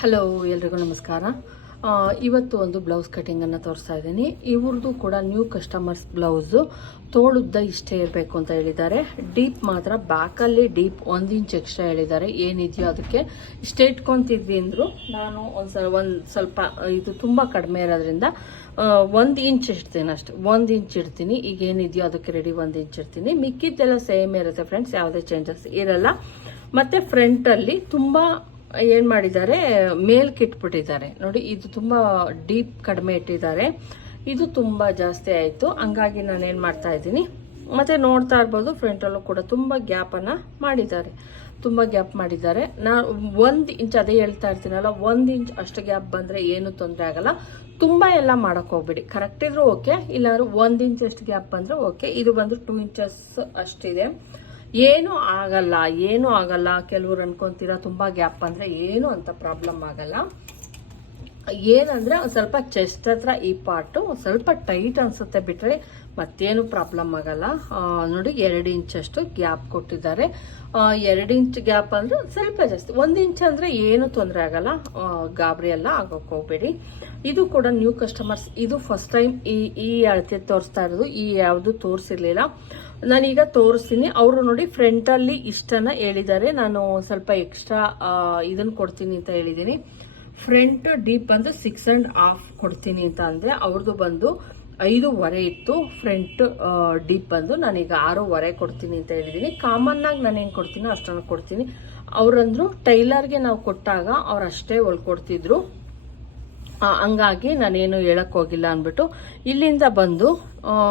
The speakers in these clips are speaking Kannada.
ಹಲೋ ಎಲ್ರಿಗೂ ನಮಸ್ಕಾರ. ಇವತ್ತು ಒಂದು ಬ್ಲೌಸ್ ಕಟಿಂಗನ್ನು ತೋರಿಸ್ತಾ ಇದ್ದೀನಿ. ಇವ್ರದ್ದು ಕೂಡ ನ್ಯೂ ಕಸ್ಟಮರ್ಸ್ ಬ್ಲೌಸು ತೋಳುದ್ದ ಇಷ್ಟೇ ಇರಬೇಕು ಅಂತ ಹೇಳಿದ್ದಾರೆ. ಡೀಪ್ ಮಾತ್ರ ಬ್ಯಾಕಲ್ಲಿ ಡೀಪ್ ಒಂದು ಇಂಚ್ ಎಕ್ಸ್ಟ್ರಾ ಹೇಳಿದ್ದಾರೆ. ಏನಿದೆಯೋ ಅದಕ್ಕೆ ಇಷ್ಟೇ ಇಟ್ಕೊತಿದ್ವಿ ಅಂದರು. ನಾನು ಒಂದು ಸಲ, ಒಂದು ಸ್ವಲ್ಪ, ಇದು ತುಂಬ ಕಡಿಮೆ ಇರೋದ್ರಿಂದ ಒಂದು ಇಂಚ್ ಇಡ್ತೀನಿ ಅಷ್ಟು. ಒಂದು ಇಂಚ್ ಇಡ್ತೀನಿ. ಈಗ ಏನಿದೆಯೋ ಅದಕ್ಕೆ ರೆಡಿ ಒಂದು ಇಂಚ್ ಇಡ್ತೀನಿ. ಮಿಕ್ಕಿದ್ದೆಲ್ಲ ಸೇಮ್ ಇರುತ್ತೆ ಫ್ರೆಂಡ್ಸ್ ಯಾವುದೇ ಚೇಂಜಸ್ ಇರಲ್ಲ. ಮತ್ತು ಫ್ರಂಟಲ್ಲಿ ತುಂಬ ಏನು ಮಾಡಿದ್ದಾರೆ? ಮೇಲ್ಕ್ ಇಟ್ಬಿಟ್ಟಿದ್ದಾರೆ ನೋಡಿ, ಇದು ತುಂಬ ಡೀಪ್ ಕಡಿಮೆ ಇಟ್ಟಿದ್ದಾರೆ. ಇದು ತುಂಬ ಜಾಸ್ತಿ ಆಯಿತು. ಹಂಗಾಗಿ ನಾನು ಏನು ಮಾಡ್ತಾ ಇದ್ದೀನಿ, ಮತ್ತು ನೋಡ್ತಾ ಇರ್ಬೋದು ಫ್ರಂಟಲ್ಲೂ ಕೂಡ ತುಂಬ ಗ್ಯಾಪನ್ನು ಮಾಡಿದ್ದಾರೆ. ತುಂಬ ಗ್ಯಾಪ್ ಮಾಡಿದ್ದಾರೆ. ನಾನು ಒಂದು ಇಂಚ್ ಅದೇ ಹೇಳ್ತಾ ಇರ್ತೀನಲ್ಲ, ಒಂದು ಇಂಚ್ ಅಷ್ಟು ಗ್ಯಾಪ್ ಬಂದರೆ ಏನು ತೊಂದರೆ ಆಗಲ್ಲ. ತುಂಬ ಎಲ್ಲ ಮಾಡೋಕ್ಕೆ ಹೋಗ್ಬಿಡಿ. ಕರೆಕ್ಟ್ ಇದ್ರೂ ಓಕೆ, ಇಲ್ಲಾಂದ್ರೆ ಒಂದು ಇಂಚ್ ಅಷ್ಟು ಗ್ಯಾಪ್ ಬಂದರೆ ಓಕೆ. ಇದು ಬಂದು ಟೂ ಇಂಚಸ್ ಅಷ್ಟಿದೆ. ಏನು ಆಗಲ್ಲ ಏನು ಆಗಲ್ಲ. ಕೆಲವರು ಅನ್ಕೊಂತೀರಾ, ತುಂಬಾ ಗ್ಯಾಪ್ ಅಂದ್ರೆ ಏನು ಅಂತ ಪ್ರಾಬ್ಲಮ್ ಆಗಲ್ಲ. ಏನಂದ್ರೆ ಸ್ವಲ್ಪ ಚೆಸ್ಟ್ ಹತ್ರ ಈ ಪಾರ್ಟು ಸ್ವಲ್ಪ ಟೈಟ್ ಅನ್ಸುತ್ತೆ ಬಿಟ್ರೆ ಮತ್ತೇನು ಪ್ರಾಬ್ಲಮ್ ಆಗಲ್ಲ. ನೋಡಿ ಎರಡು ಇಂಚಷ್ಟು ಗ್ಯಾಪ್ ಕೊಟ್ಟಿದ್ದಾರೆ. ಎರಡು ಇಂಚ್ ಗ್ಯಾಪ್ ಅಂದ್ರೆ ಸ್ವಲ್ಪ ಜಾಸ್ತಿ. ಒಂದು ಇಂಚ್ ಅಂದ್ರೆ ಏನು ತೊಂದರೆ ಆಗಲ್ಲ. ಗಾಬರಿ ಎಲ್ಲ ಆಗೋಕ್ ಹೋಗ್ಬೇಡಿ. ಇದು ಕೂಡ ನ್ಯೂ ಕಸ್ಟಮರ್ಸ್ ಇದು ಫಸ್ಟ್ ಟೈಮ್ ಈ ಈ ಅಳತೆ ತೋರಿಸ್ತಾ ಇರೋದು. ಈ ಯಾವುದು ತೋರಿಸಿರ್ಲಿಲ್ಲ. ನಾನೀಗ ತೋರಿಸ್ತೀನಿ. ಅವರು ನೋಡಿ ಫ್ರಂಟಲ್ಲಿ ಇಷ್ಟನ್ನ ಹೇಳಿದ್ದಾರೆ. ನಾನು ಸ್ವಲ್ಪ ಎಕ್ಸ್ಟ್ರಾ ಇದನ್ನ ಕೊಡ್ತೀನಿ ಅಂತ ಹೇಳಿದ್ದೀನಿ. ಫ್ರಂಟ್ ಡೀಪ್ ಬಂದು ಸಿಕ್ಸ್ ಅಂಡ್ ಹಾಫ್ ಕೊಡ್ತೀನಿ ಅಂತ ಅಂದರೆ ಅವ್ರದ್ದು ಬಂದು ಐದೂವರೆ ಇತ್ತು. ಫ್ರಂಟ್ ಡೀಪ್ ಬಂದು ನಾನೀಗ ಆರೂವರೆ ಕೊಡ್ತೀನಿ ಅಂತ ಹೇಳಿದ್ದೀನಿ. ಕಾಮನ್ ಆಗಿ ನಾನು ಏನು ಕೊಡ್ತೀನೋ ಅಷ್ಟನ್ನು ಕೊಡ್ತೀನಿ. ಅವ್ರಂದ್ರು ಟೈಲರ್ಗೆ ನಾವು ಕೊಟ್ಟಾಗ ಅವ್ರು ಅಷ್ಟೇ ಹೊಲ್ಕೊಡ್ತಿದ್ರು. ಹಂಗಾಗಿ ನಾನೇನು ಹೋಗಿಲ್ಲ ಅಂದ್ಬಿಟ್ಟು ಇಲ್ಲಿಂದ ಬಂದು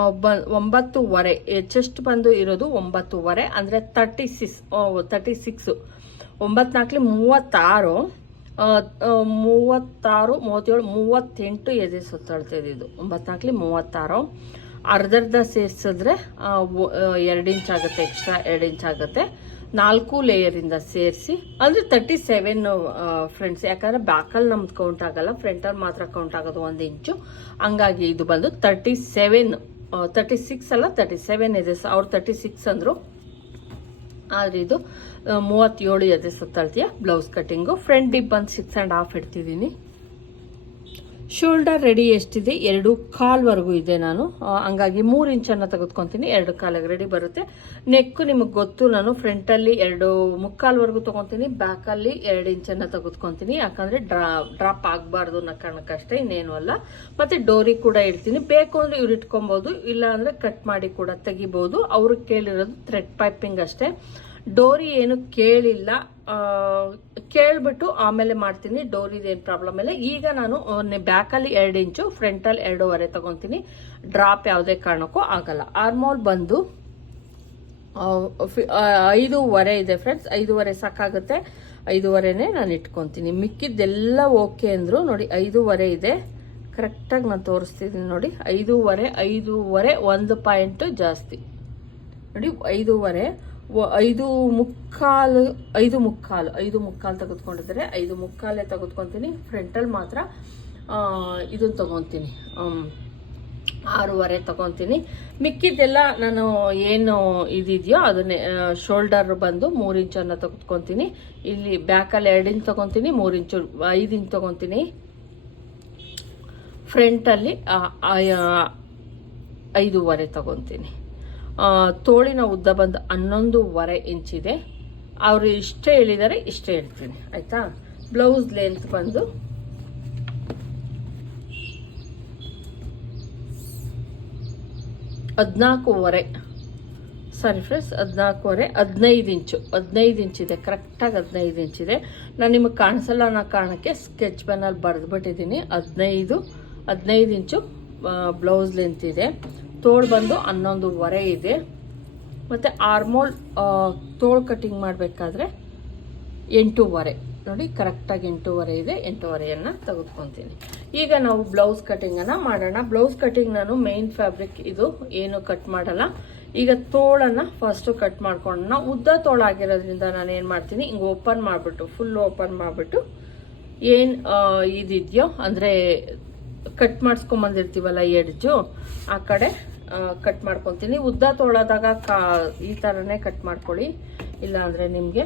ಬ- ಒಂಬತ್ತುವರೆ ಚೆಸ್ಟ್ ಬಂದು ಇರೋದು ಒಂಬತ್ತುವರೆ, ಅಂದ್ರೆ ತರ್ಟಿ ಸಿಕ್ಸ್ ತರ್ಟಿ ಸಿಕ್ಸು ಒಂಬತ್ನಾಲ್ಕಲಿ ಮೂವತ್ತಾರು ಮೂವತ್ತಾರು, ಮೂವತ್ತೇಳು, ಮೂವತ್ತೆಂಟು ಎದೆ ಸುತ್ತಾಡ್ತಿದ್ದು ಇದು ಒಂಬತ್ನಾಲ್ಕಲಿ ಮೂವತ್ತಾರು, ಅರ್ಧರ್ಧ ಸೇರಿಸಿದ್ರೆ ಎರಡು ಇಂಚ್ ಆಗುತ್ತೆ ಎಕ್ಸ್ಟ್ರಾ ಎರಡು ಇಂಚ್ ಆಗುತ್ತೆ. ನಾಲ್ಕು ಲೇಯರಿಂದ ಸೇರಿಸಿ, ಅಂದ್ರೆ ತರ್ಟಿ ಸೆವೆನ್ ಫ್ರೆಂಡ್ಸ್ ಯಾಕಂದ್ರೆ ಬ್ಯಾಕಲ್ಲಿ ನಮ್ದು ಕೌಂಟ್ ಆಗಲ್ಲ ಫ್ರಂಟಲ್ಲಿ ಮಾತ್ರ ಕೌಂಟ್ ಆಗೋದು ಒಂದು ಇಂಚು ಹಂಗಾಗಿ ಇದು ಬಂದು ತರ್ಟಿ ಸೆವೆನ್ ತರ್ಟಿ ಸಿಕ್ಸ್ ಅಲ್ಲ ತರ್ಟಿ ಸೆವೆನ್ ಇದೆ ಅವ್ರು ತರ್ಟಿ ಸಿಕ್ಸ್ ಅಂದ್ರು. ಆದ್ರೆ ಇದು ಮೂವತ್ತೇಳು ಎದೆ ಸುತ್ತಳ್ತೀಯ ಬ್ಲೌಸ್ ಕಟ್ಟಿಂಗು ಫ್ರಂಟ್ ಡಿಪ್ ಬಂದು ಸಿಕ್ಸ್ ಆ್ಯಂಡ್ ಹಾಫ್ ಇಡ್ತಿದ್ದೀನಿ ಶೋಲ್ಡರ್ ರೆಡಿ ಎಷ್ಟಿದೆ? ಎರಡು ಕಾಲ್ವರೆಗೂ ಇದೆ ನಾನು. ಹಂಗಾಗಿ ಮೂರು ಇಂಚನ್ನು ತೆಗೆದುಕೊಂತೀನಿ. ಎರಡು ಕಾಲಿಗೆ ರೆಡಿ ಬರುತ್ತೆ. ನೆಕ್ ನಿಮಗೆ ಗೊತ್ತು, ನಾನು ಫ್ರಂಟಲ್ಲಿ ಎರಡು ಮುಕ್ಕಾಲ್ವರೆಗೂ ತೊಗೊತೀನಿ. ಬ್ಯಾಕಲ್ಲಿ ಎರಡು ಇಂಚನ್ನು ತೆಗೆದುಕೊಂತೀನಿ. ಯಾಕಂದ್ರೆ ಡ್ರಾ ಡ್ರಾಪ್ ಆಗಬಾರ್ದು ಅನ್ನೋ ಕಾರಣಕ್ಕಷ್ಟೇ ಇನ್ನೇನು ಅಲ್ಲ. ಮತ್ತೆ ಡೋರಿ ಕೂಡ ಇಡ್ತೀನಿ. ಬೇಕು ಅಂದರೆ ಇವ್ರು ಇಟ್ಕೊಬೋದು, ಇಲ್ಲ ಅಂದ್ರೆ ಕಟ್ ಮಾಡಿ ಕೂಡ ತೆಗಿಬೋದು. ಅವ್ರಿಗೆ ಕೇಳಿರೋದು ಥ್ರೆಡ್ ಪೈಪಿಂಗ್ ಅಷ್ಟೇ. ಡೋರಿ ಏನು ಕೇಳಿಲ್ಲ ಕೇಳ್ಬಿಟ್ಟು ಆಮೇಲೆ ಮಾಡ್ತೀನಿ ಡೋರಿದೇನು ಪ್ರಾಬ್ಲಮ್ ಇಲ್ಲ. ಈಗ ನಾನು ಬ್ಯಾಕಲ್ಲಿ ಎರಡು ಇಂಚು, ಫ್ರಂಟಲ್ಲಿ ಎರಡೂವರೆ ತಗೊಂತೀನಿ. ಡ್ರಾಪ್ ಯಾವುದೇ ಕಾರಣಕ್ಕೂ ಆಗಲ್ಲ. ಆರ್ಮೋಲ್ ಬಂದು ಐದೂವರೆ ಇದೆ ಫ್ರೆಂಡ್ಸ್ ಐದೂವರೆ ಸಾಕಾಗುತ್ತೆ. ಐದೂವರೆನೇ ನಾನು ಇಟ್ಕೊತೀನಿ. ಮಿಕ್ಕಿದ್ದೆಲ್ಲ ಓಕೆ ಅಂದ್ರು ನೋಡಿ, ಐದೂವರೆ ಇದೆ. ಕರೆಕ್ಟಾಗಿ ನಾನು ತೋರಿಸ್ತಿದ್ದೀನಿ ನೋಡಿ. ಐದೂವರೆ ಐದೂವರೆ ಒಂದು ಪಾಯಿಂಟ್ ಜಾಸ್ತಿ. ನೋಡಿ, ಐದೂವರೆ ಐದು ಮುಕ್ಕಾಲು ಐದು ಮುಕ್ಕಾಲು ಐದು ಮುಕ್ಕಾಲು ತೆಗೆದುಕೊಂಡಿದ್ರೆ ಐದು ಮುಕ್ಕಾಲೇ ತೆಗೆದುಕೊಂತೀನಿ. ಫ್ರಂಟಲ್ಲಿ ಮಾತ್ರ ಇದನ್ನ ತಗೊತೀನಿ. ಆರೂವರೆ ತಗೊತೀನಿ. ಮಿಕ್ಕಿದ್ದೆಲ್ಲ ನಾನು ಏನು ಇದಿದೆಯೋ ಅದನ್ನೇ ಶೋಲ್ಡರ್ ಬಂದು ಮೂರು ಇಂಚನ್ನು ತೆಗೆದುಕೊಂತೀನಿ. ಇಲ್ಲಿ ಬ್ಯಾಕಲ್ಲಿ ಎರಡು ಇಂಚ್ ತೊಗೊತೀನಿ, ಮೂರು ಇಂಚು ಐದು ಇಂಚ್ ತೊಗೊತೀನಿ. ಫ್ರಂಟಲ್ಲಿ ಐದೂವರೆ ತಗೊತೀನಿ. ತೋಳಿನ ಉದ್ದ ಬಂದು ಹನ್ನೊಂದೂವರೆ ಇಂಚಿದೆ ಅವರು ಇಷ್ಟೇ ಹೇಳಿದ್ದಾರೆ ಇಷ್ಟೇ ಹೇಳ್ತೀನಿ. ಆಯಿತಾ? ಬ್ಲೌಸ್ ಲೆಂತ್ ಬಂದು ಹದಿನಾಲ್ಕೂವರೆ ಸಾರಿ ಫ್ರೆಂಡ್ಸ್ ಹದಿನಾಲ್ಕೂವರೆ ಹದಿನೈದು ಇಂಚು. ಹದಿನೈದು ಇಂಚಿದೆ ಕರೆಕ್ಟಾಗಿ ಹದಿನೈದು ಇಂಚಿದೆ ನಾನು ನಿಮಗೆ ಕಾಣಿಸಲ್ಲ ಅನ್ನೋ ಕಾರಣಕ್ಕೆ ಸ್ಕೆಚ್ ಪೆನ್ನಲ್ಲಿ ಬರೆದ್ಬಿಟ್ಟಿದ್ದೀನಿ ಹದಿನೈದು ಹದಿನೈದು ಇಂಚು ಬ್ಲೌಸ್ ಲೆಂತ್ ಇದೆ. ತೋಳು ಬಂದು ಹನ್ನೊಂದುವರೆ ಇದೆ. ಮತ್ತು ಆರ್ಮೋಲ್ ತೋಳು ಕಟಿಂಗ್ ಮಾಡಬೇಕಾದ್ರೆ ಎಂಟೂವರೆ ನೋಡಿ ಕರೆಕ್ಟಾಗಿ ಎಂಟೂವರೆ ಇದೆ. ಎಂಟೂವರೆಯನ್ನು ತೆಗೆದುಕೊತೀನಿ. ಈಗ ನಾವು ಬ್ಲೌಸ್ ಕಟಿಂಗನ್ನು ಮಾಡೋಣ. ಬ್ಲೌಸ್ ಕಟಿಂಗ್ ನಾನು ಮೇನ್ ಫ್ಯಾಬ್ರಿಕ್ ಇದು, ಏನು ಕಟ್ ಮಾಡಲ್ಲ. ಈಗ ತೋಳನ್ನು ಫಸ್ಟು ಕಟ್ ಮಾಡ್ಕೊಳ್ಳೋಣ. ಉದ್ದ ತೋಳಾಗಿರೋದ್ರಿಂದ ನಾನು ಏನು ಮಾಡ್ತೀನಿ? ಹಿಂಗೆ ಓಪನ್ ಮಾಡಿಬಿಟ್ಟು ಫುಲ್ ಓಪನ್ ಮಾಡಿಬಿಟ್ಟು ಏನು ಇದಿದೆಯೋ, ಅಂದರೆ ಕಟ್ ಮಾಡಿಸ್ಕೊಂಬಂದಿರ್ತೀವಲ್ಲ ಎಡ್ಜು ಆ ಕಡೆ ಕಟ್ ಮಾಡ್ಕೊತೀನಿ ಉದ್ದ ತೊಳೆದಾಗ ಕಾ, ಈ ಥರನೇ ಕಟ್ ಮಾಡ್ಕೊಳ್ಳಿ. ಇಲ್ಲಾಂದರೆ ನಿಮಗೆ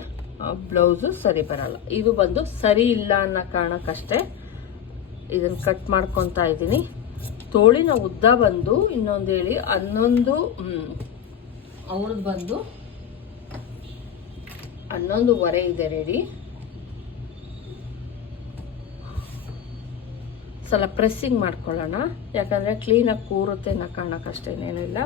ಬ್ಲೌಸು ಸರಿ ಬರಲ್ಲ. ಇದು ಬಂದು ಸರಿ ಇಲ್ಲ ಅನ್ನೋ ಕಾರಣಕ್ಕಷ್ಟೇ ಇದನ್ನು ಕಟ್ ಮಾಡ್ಕೊತಾ ಇದ್ದೀನಿ. ತೋಳಿನ ಉದ್ದ ಬಂದು ಇನ್ನೊಂದು ಹೇಳಿ, ಹನ್ನೊಂದು ಅವ್ರದ್ದು ಬಂದು ಹನ್ನೊಂದುವರೆ ಇದೆ ರೆಡಿ ಸಲ ಪ್ರೆಸ್ಸಿಂಗ್ ಮಾಡ್ಕೊಳ್ಳೋಣ. ಯಾಕಂದರೆ ಕ್ಲೀನಾಗಿ ಕೂರುತ್ತೆ ಅನ್ನೋ ಕಾರಣಕ್ಕಷ್ಟೇನೇನಿಲ್ಲ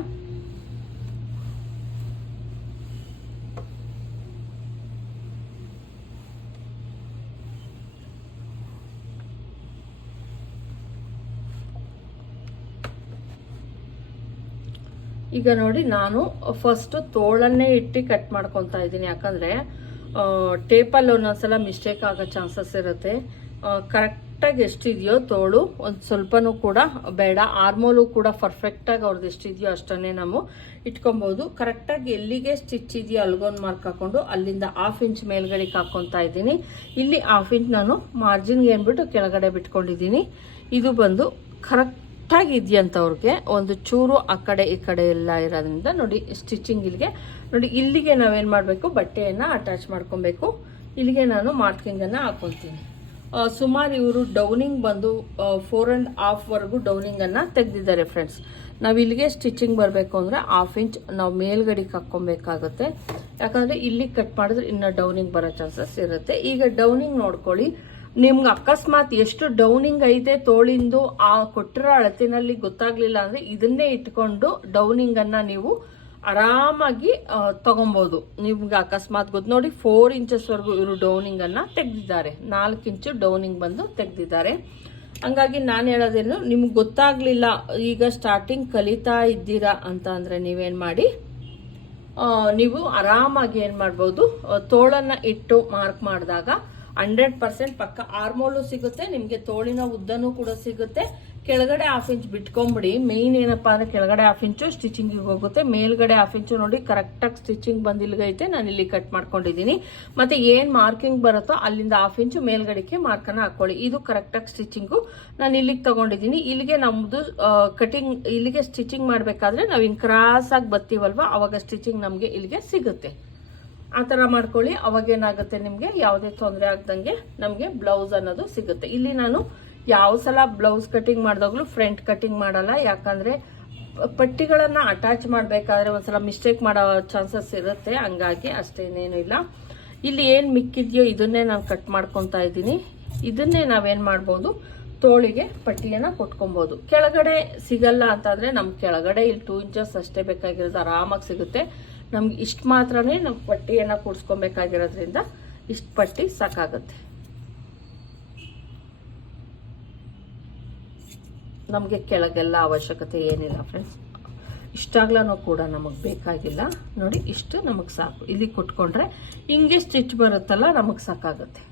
ಈಗ ನೋಡಿ, ನಾನು ಫಸ್ಟ್ ತೋಳನ್ನೇ ಇಟ್ಟು ಕಟ್ ಮಾಡ್ಕೊತಾ ಇದ್ದೀನಿ. ಯಾಕಂದರೆ ಟೇಪಲ್ಲಿ ಒಂದೊಂದ್ಸಲ ಮಿಸ್ಟೇಕ್ ಆಗೋ ಚಾನ್ಸಸ್ ಇರುತ್ತೆ. ಕರೆಕ್ಟಾಗಿ ಎಷ್ಟಿದೆಯೋ ತೋಳು, ಒಂದು ಸ್ವಲ್ಪನೂ ಕೂಡ ಬೇಡ. ಆರ್ಮೋಲು ಕೂಡ ಪರ್ಫೆಕ್ಟಾಗಿ ಅವ್ರದ್ದು ಎಷ್ಟಿದೆಯೋ ಅಷ್ಟನ್ನೇ ನಾವು ಇಟ್ಕೊಬೋದು. ಕರೆಕ್ಟಾಗಿ ಎಲ್ಲಿಗೆ ಸ್ಟಿಚ್ ಇದೆಯೋ ಅಲ್ಗೊಂದು ಮಾರ್ಕ್ ಹಾಕೊಂಡು ಅಲ್ಲಿಂದ ಹಾಫ್ ಇಂಚ್ ಮೇಲ್ಗಡೆಗೆ ಹಾಕ್ಕೊತಾ ಇದ್ದೀನಿ. ಇಲ್ಲಿ ಹಾಫ್ ಇಂಚ್ ನಾನು ಮಾರ್ಜಿನ್ಗೆ ಏನ್ಬಿಟ್ಟು ಕೆಳಗಡೆ ಬಿಟ್ಕೊಂಡಿದ್ದೀನಿ. ಇದು ಬಂದು ಕರೆಕ್ಟಾಗಿ ಇದೆಯಂತವ್ರಿಗೆ. ಒಂದು ಚೂರು ಆ ಕಡೆ ಈ ಕಡೆ ಎಲ್ಲ ಇರೋದ್ರಿಂದ ನೋಡಿ ಸ್ಟಿಚಿಂಗ್ ಇಲ್ಲಿಗೆ. ನೋಡಿ ಇಲ್ಲಿಗೆ ನಾವೇನು ಮಾಡಬೇಕು? ಬಟ್ಟೆಯನ್ನು ಅಟ್ಯಾಚ್ ಮಾಡ್ಕೊಬೇಕು. ಇಲ್ಲಿಗೆ ನಾನು ಮಾರ್ಕಿಂಗನ್ನು ಹಾಕೊತೀನಿ ಸುಮಾರು ಇವರು ಡೌನಿಂಗ್ ಬಂದು ಫೋರ್ ಆ್ಯಂಡ್ ಹಾಫ್ವರೆಗೂ ಡೌನಿಂಗನ್ನು ತೆಗೆದಿದ್ದಾರೆ ಫ್ರೆಂಡ್ಸ್ ನಾವು ಇಲ್ಲಿಗೆ ಸ್ಟಿಚಿಂಗ್ ಬರಬೇಕು ಅಂದರೆ ಹಾಫ್ ಇಂಚ್ ನಾವು ಮೇಲ್ಗಡೆಗೆ ಹಾಕ್ಕೊಬೇಕಾಗುತ್ತೆ. ಯಾಕಂದರೆ ಇಲ್ಲಿ ಕಟ್ ಮಾಡಿದ್ರೆ ಇನ್ನು ಡೌನಿಂಗ್ ಬರೋ ಚಾನ್ಸಸ್ ಇರುತ್ತೆ. ಈಗ ಡೌನಿಂಗ್ ನೋಡ್ಕೊಳ್ಳಿ. ನಿಮ್ಗೆ ಅಕಸ್ಮಾತ್ ಎಷ್ಟು ಡೌನಿಂಗ್ ಐತೆ ತೋಳಿಂದು ಆ ಕೊಟ್ಟಿರೋ ಅಳತಿನಲ್ಲಿ ಗೊತ್ತಾಗ್ಲಿಲ್ಲ ಅಂದರೆ ಇದನ್ನೇ ಇಟ್ಕೊಂಡು ಡೌನಿಂಗನ್ನು ನೀವು ಆರಾಮಾಗಿ ತಗೊಬೋದು. ನಿಮ್ಗೆ ಅಕಸ್ಮಾತ್ ಗೊತ್ತು ನೋಡಿ ಫೋರ್ ಇಂಚಸ್ವರೆಗೂ ಇವರು ಡೌನಿಂಗನ್ನು ತೆಗೆದಿದ್ದಾರೆ. ನಾಲ್ಕು ಇಂಚು ಡೌನಿಂಗ್ ಬಂದು ತೆಗೆದಿದ್ದಾರೆ. ಹಂಗಾಗಿ ನಾನು ಹೇಳೋದೇನು, ನಿಮ್ಗೆ ಗೊತ್ತಾಗ್ಲಿಲ್ಲ, ಈಗ ಸ್ಟಾರ್ಟಿಂಗ್ ಕಲಿತಾ ಇದ್ದೀರಾ ಅಂತ ಅಂದರೆ ನೀವೇನು ಮಾಡಿ ನೀವು ಆರಾಮಾಗಿ ಏನು ಮಾಡ್ಬೋದು ತೋಳನ್ನ ಇಟ್ಟು ಮಾರ್ಕ್ ಮಾಡಿದಾಗ ಹಂಡ್ರೆಡ್ ಪರ್ಸೆಂಟ್ ಪಕ್ಕ ಆರ್ಮೋಲು ಸಿಗುತ್ತೆ, ನಿಮಗೆ ತೋಳಿನ ಉದ್ದನೂ ಕೂಡ ಸಿಗುತ್ತೆ. ಕೆಳಗಡೆ ಹಾಫ್ ಇಂಚ್ ಬಿಟ್ಕೊಂಬಿಡಿ. ಮೇಯ್ನ್ ಏನಪ್ಪಾ ಅಂದ್ರೆ ಕೆಳಗಡೆ ಹಾಫ್ ಇಂಚು ಸ್ಟಿಚಿಂಗಿಗೆ ಹೋಗುತ್ತೆ. ಮೇಲ್ಗಡೆ ಹಾಫ್ ಇಂಚು ನೋಡಿ ಕರೆಕ್ಟಾಗಿ ಸ್ಟಿಚಿಂಗ್ ಬಂದಿಲ್ಗೈತೆ. ನಾನು ಇಲ್ಲಿ ಕಟ್ ಮಾಡ್ಕೊಂಡಿದ್ದೀನಿ. ಮತ್ತೆ ಏನು ಮಾರ್ಕಿಂಗ್ ಬರುತ್ತೋ ಅಲ್ಲಿಂದ ಹಾಫ್ ಇಂಚು ಮೇಲ್ಗಡೆಗೆ ಮಾರ್ಕನ್ನು ಹಾಕೊಳ್ಳಿ. ಇದು ಕರೆಕ್ಟಾಗಿ ಸ್ಟಿಚಿಂಗು ನಾನು ಇಲ್ಲಿಗೆ ತಗೊಂಡಿದ್ದೀನಿ. ಇಲ್ಲಿಗೆ ನಮ್ಮದು ಕಟಿಂಗ್ ಇಲ್ಲಿಗೆ ಸ್ಟಿಚಿಂಗ್ ಮಾಡಬೇಕಾದ್ರೆ ನಾವು ಕ್ರಾಸ್ ಕ್ರಾಸಾಗಿ ಬರ್ತೀವಲ್ವ ಅವಾಗ ಸ್ಟಿಚಿಂಗ್ ನಮಗೆ ಇಲ್ಲಿಗೆ ಸಿಗುತ್ತೆ. ಆ ಥರ ಮಾಡ್ಕೊಳ್ಳಿ. ಅವಾಗ ಏನಾಗುತ್ತೆ ನಿಮಗೆ? ಯಾವುದೇ ತೊಂದರೆ ಆಗ್ದಂಗೆ ನಮಗೆ ಬ್ಲೌಸ್ ಅನ್ನೋದು ಸಿಗುತ್ತೆ. ಇಲ್ಲಿ ನಾನು ಯಾವ ಸಲ ಬ್ಲೌಸ್ ಕಟಿಂಗ್ ಮಾಡಿದಾಗಲೂ ಫ್ರಂಟ್ ಕಟಿಂಗ್ ಮಾಡಲ್ಲ. ಯಾಕಂದರೆ ಪಟ್ಟಿಗಳನ್ನು ಅಟ್ಯಾಚ್ ಮಾಡಬೇಕಾದ್ರೆ ಒಂದ್ಸಲ ಮಿಸ್ಟೇಕ್ ಮಾಡೋ ಚಾನ್ಸಸ್ ಇರುತ್ತೆ. ಹಂಗಾಗಿ ಅಷ್ಟೇನೇನು ಇಲ್ಲ. ಇಲ್ಲಿ ಏನು ಮಿಕ್ಕಿದೆಯೋ ಇದನ್ನೇ ನಾನು ಕಟ್ ಮಾಡ್ಕೊತಾ ಇದ್ದೀನಿ. ಇದನ್ನೇ ನಾವೇನು ಮಾಡ್ಬೋದು? ತೋಳಿಗೆ ಪಟ್ಟಿಯನ್ನು ಕೊಟ್ಕೊಬೋದು. ಕೆಳಗಡೆ ಸಿಗಲ್ಲ ಅಂತಂದರೆ ನಮ್ಮ ಕೆಳಗಡೆ ಇಲ್ಲಿ ಟೂ ಇಂಚಸ್ ಅಷ್ಟೇ ಬೇಕಾಗಿರೋದು. ಆರಾಮಾಗಿ ಸಿಗುತ್ತೆ. ನಮ್ಗೆ ಇಷ್ಟು ಮಾತ್ರನೇ ನಾವು ಪಟ್ಟಿಯನ್ನು ಕೂಡಿಸ್ಕೊಬೇಕಾಗಿರೋದ್ರಿಂದ ಇಷ್ಟು ಪಟ್ಟಿ ಸಾಕಾಗುತ್ತೆ. ನಮಗೆ ಕೆಳಗೆಲ್ಲ ಅವಶ್ಯಕತೆ ಏನಿಲ್ಲ ಫ್ರೆಂಡ್ಸ್ ಇಷ್ಟಾಗ್ಲೂ ಕೂಡ ನಮಗೆ ಬೇಕಾಗಿಲ್ಲ. ನೋಡಿ, ಇಷ್ಟು ನಮಗೆ ಸಾಕು. ಇಲ್ಲಿ ಕುಟ್ಕೊಂಡ್ರೆ ಹಿಂಗೆ ಸ್ಟಿಚ್ ಬರುತ್ತಲ್ಲ, ನಮಗೆ ಸಾಕಾಗುತ್ತೆ.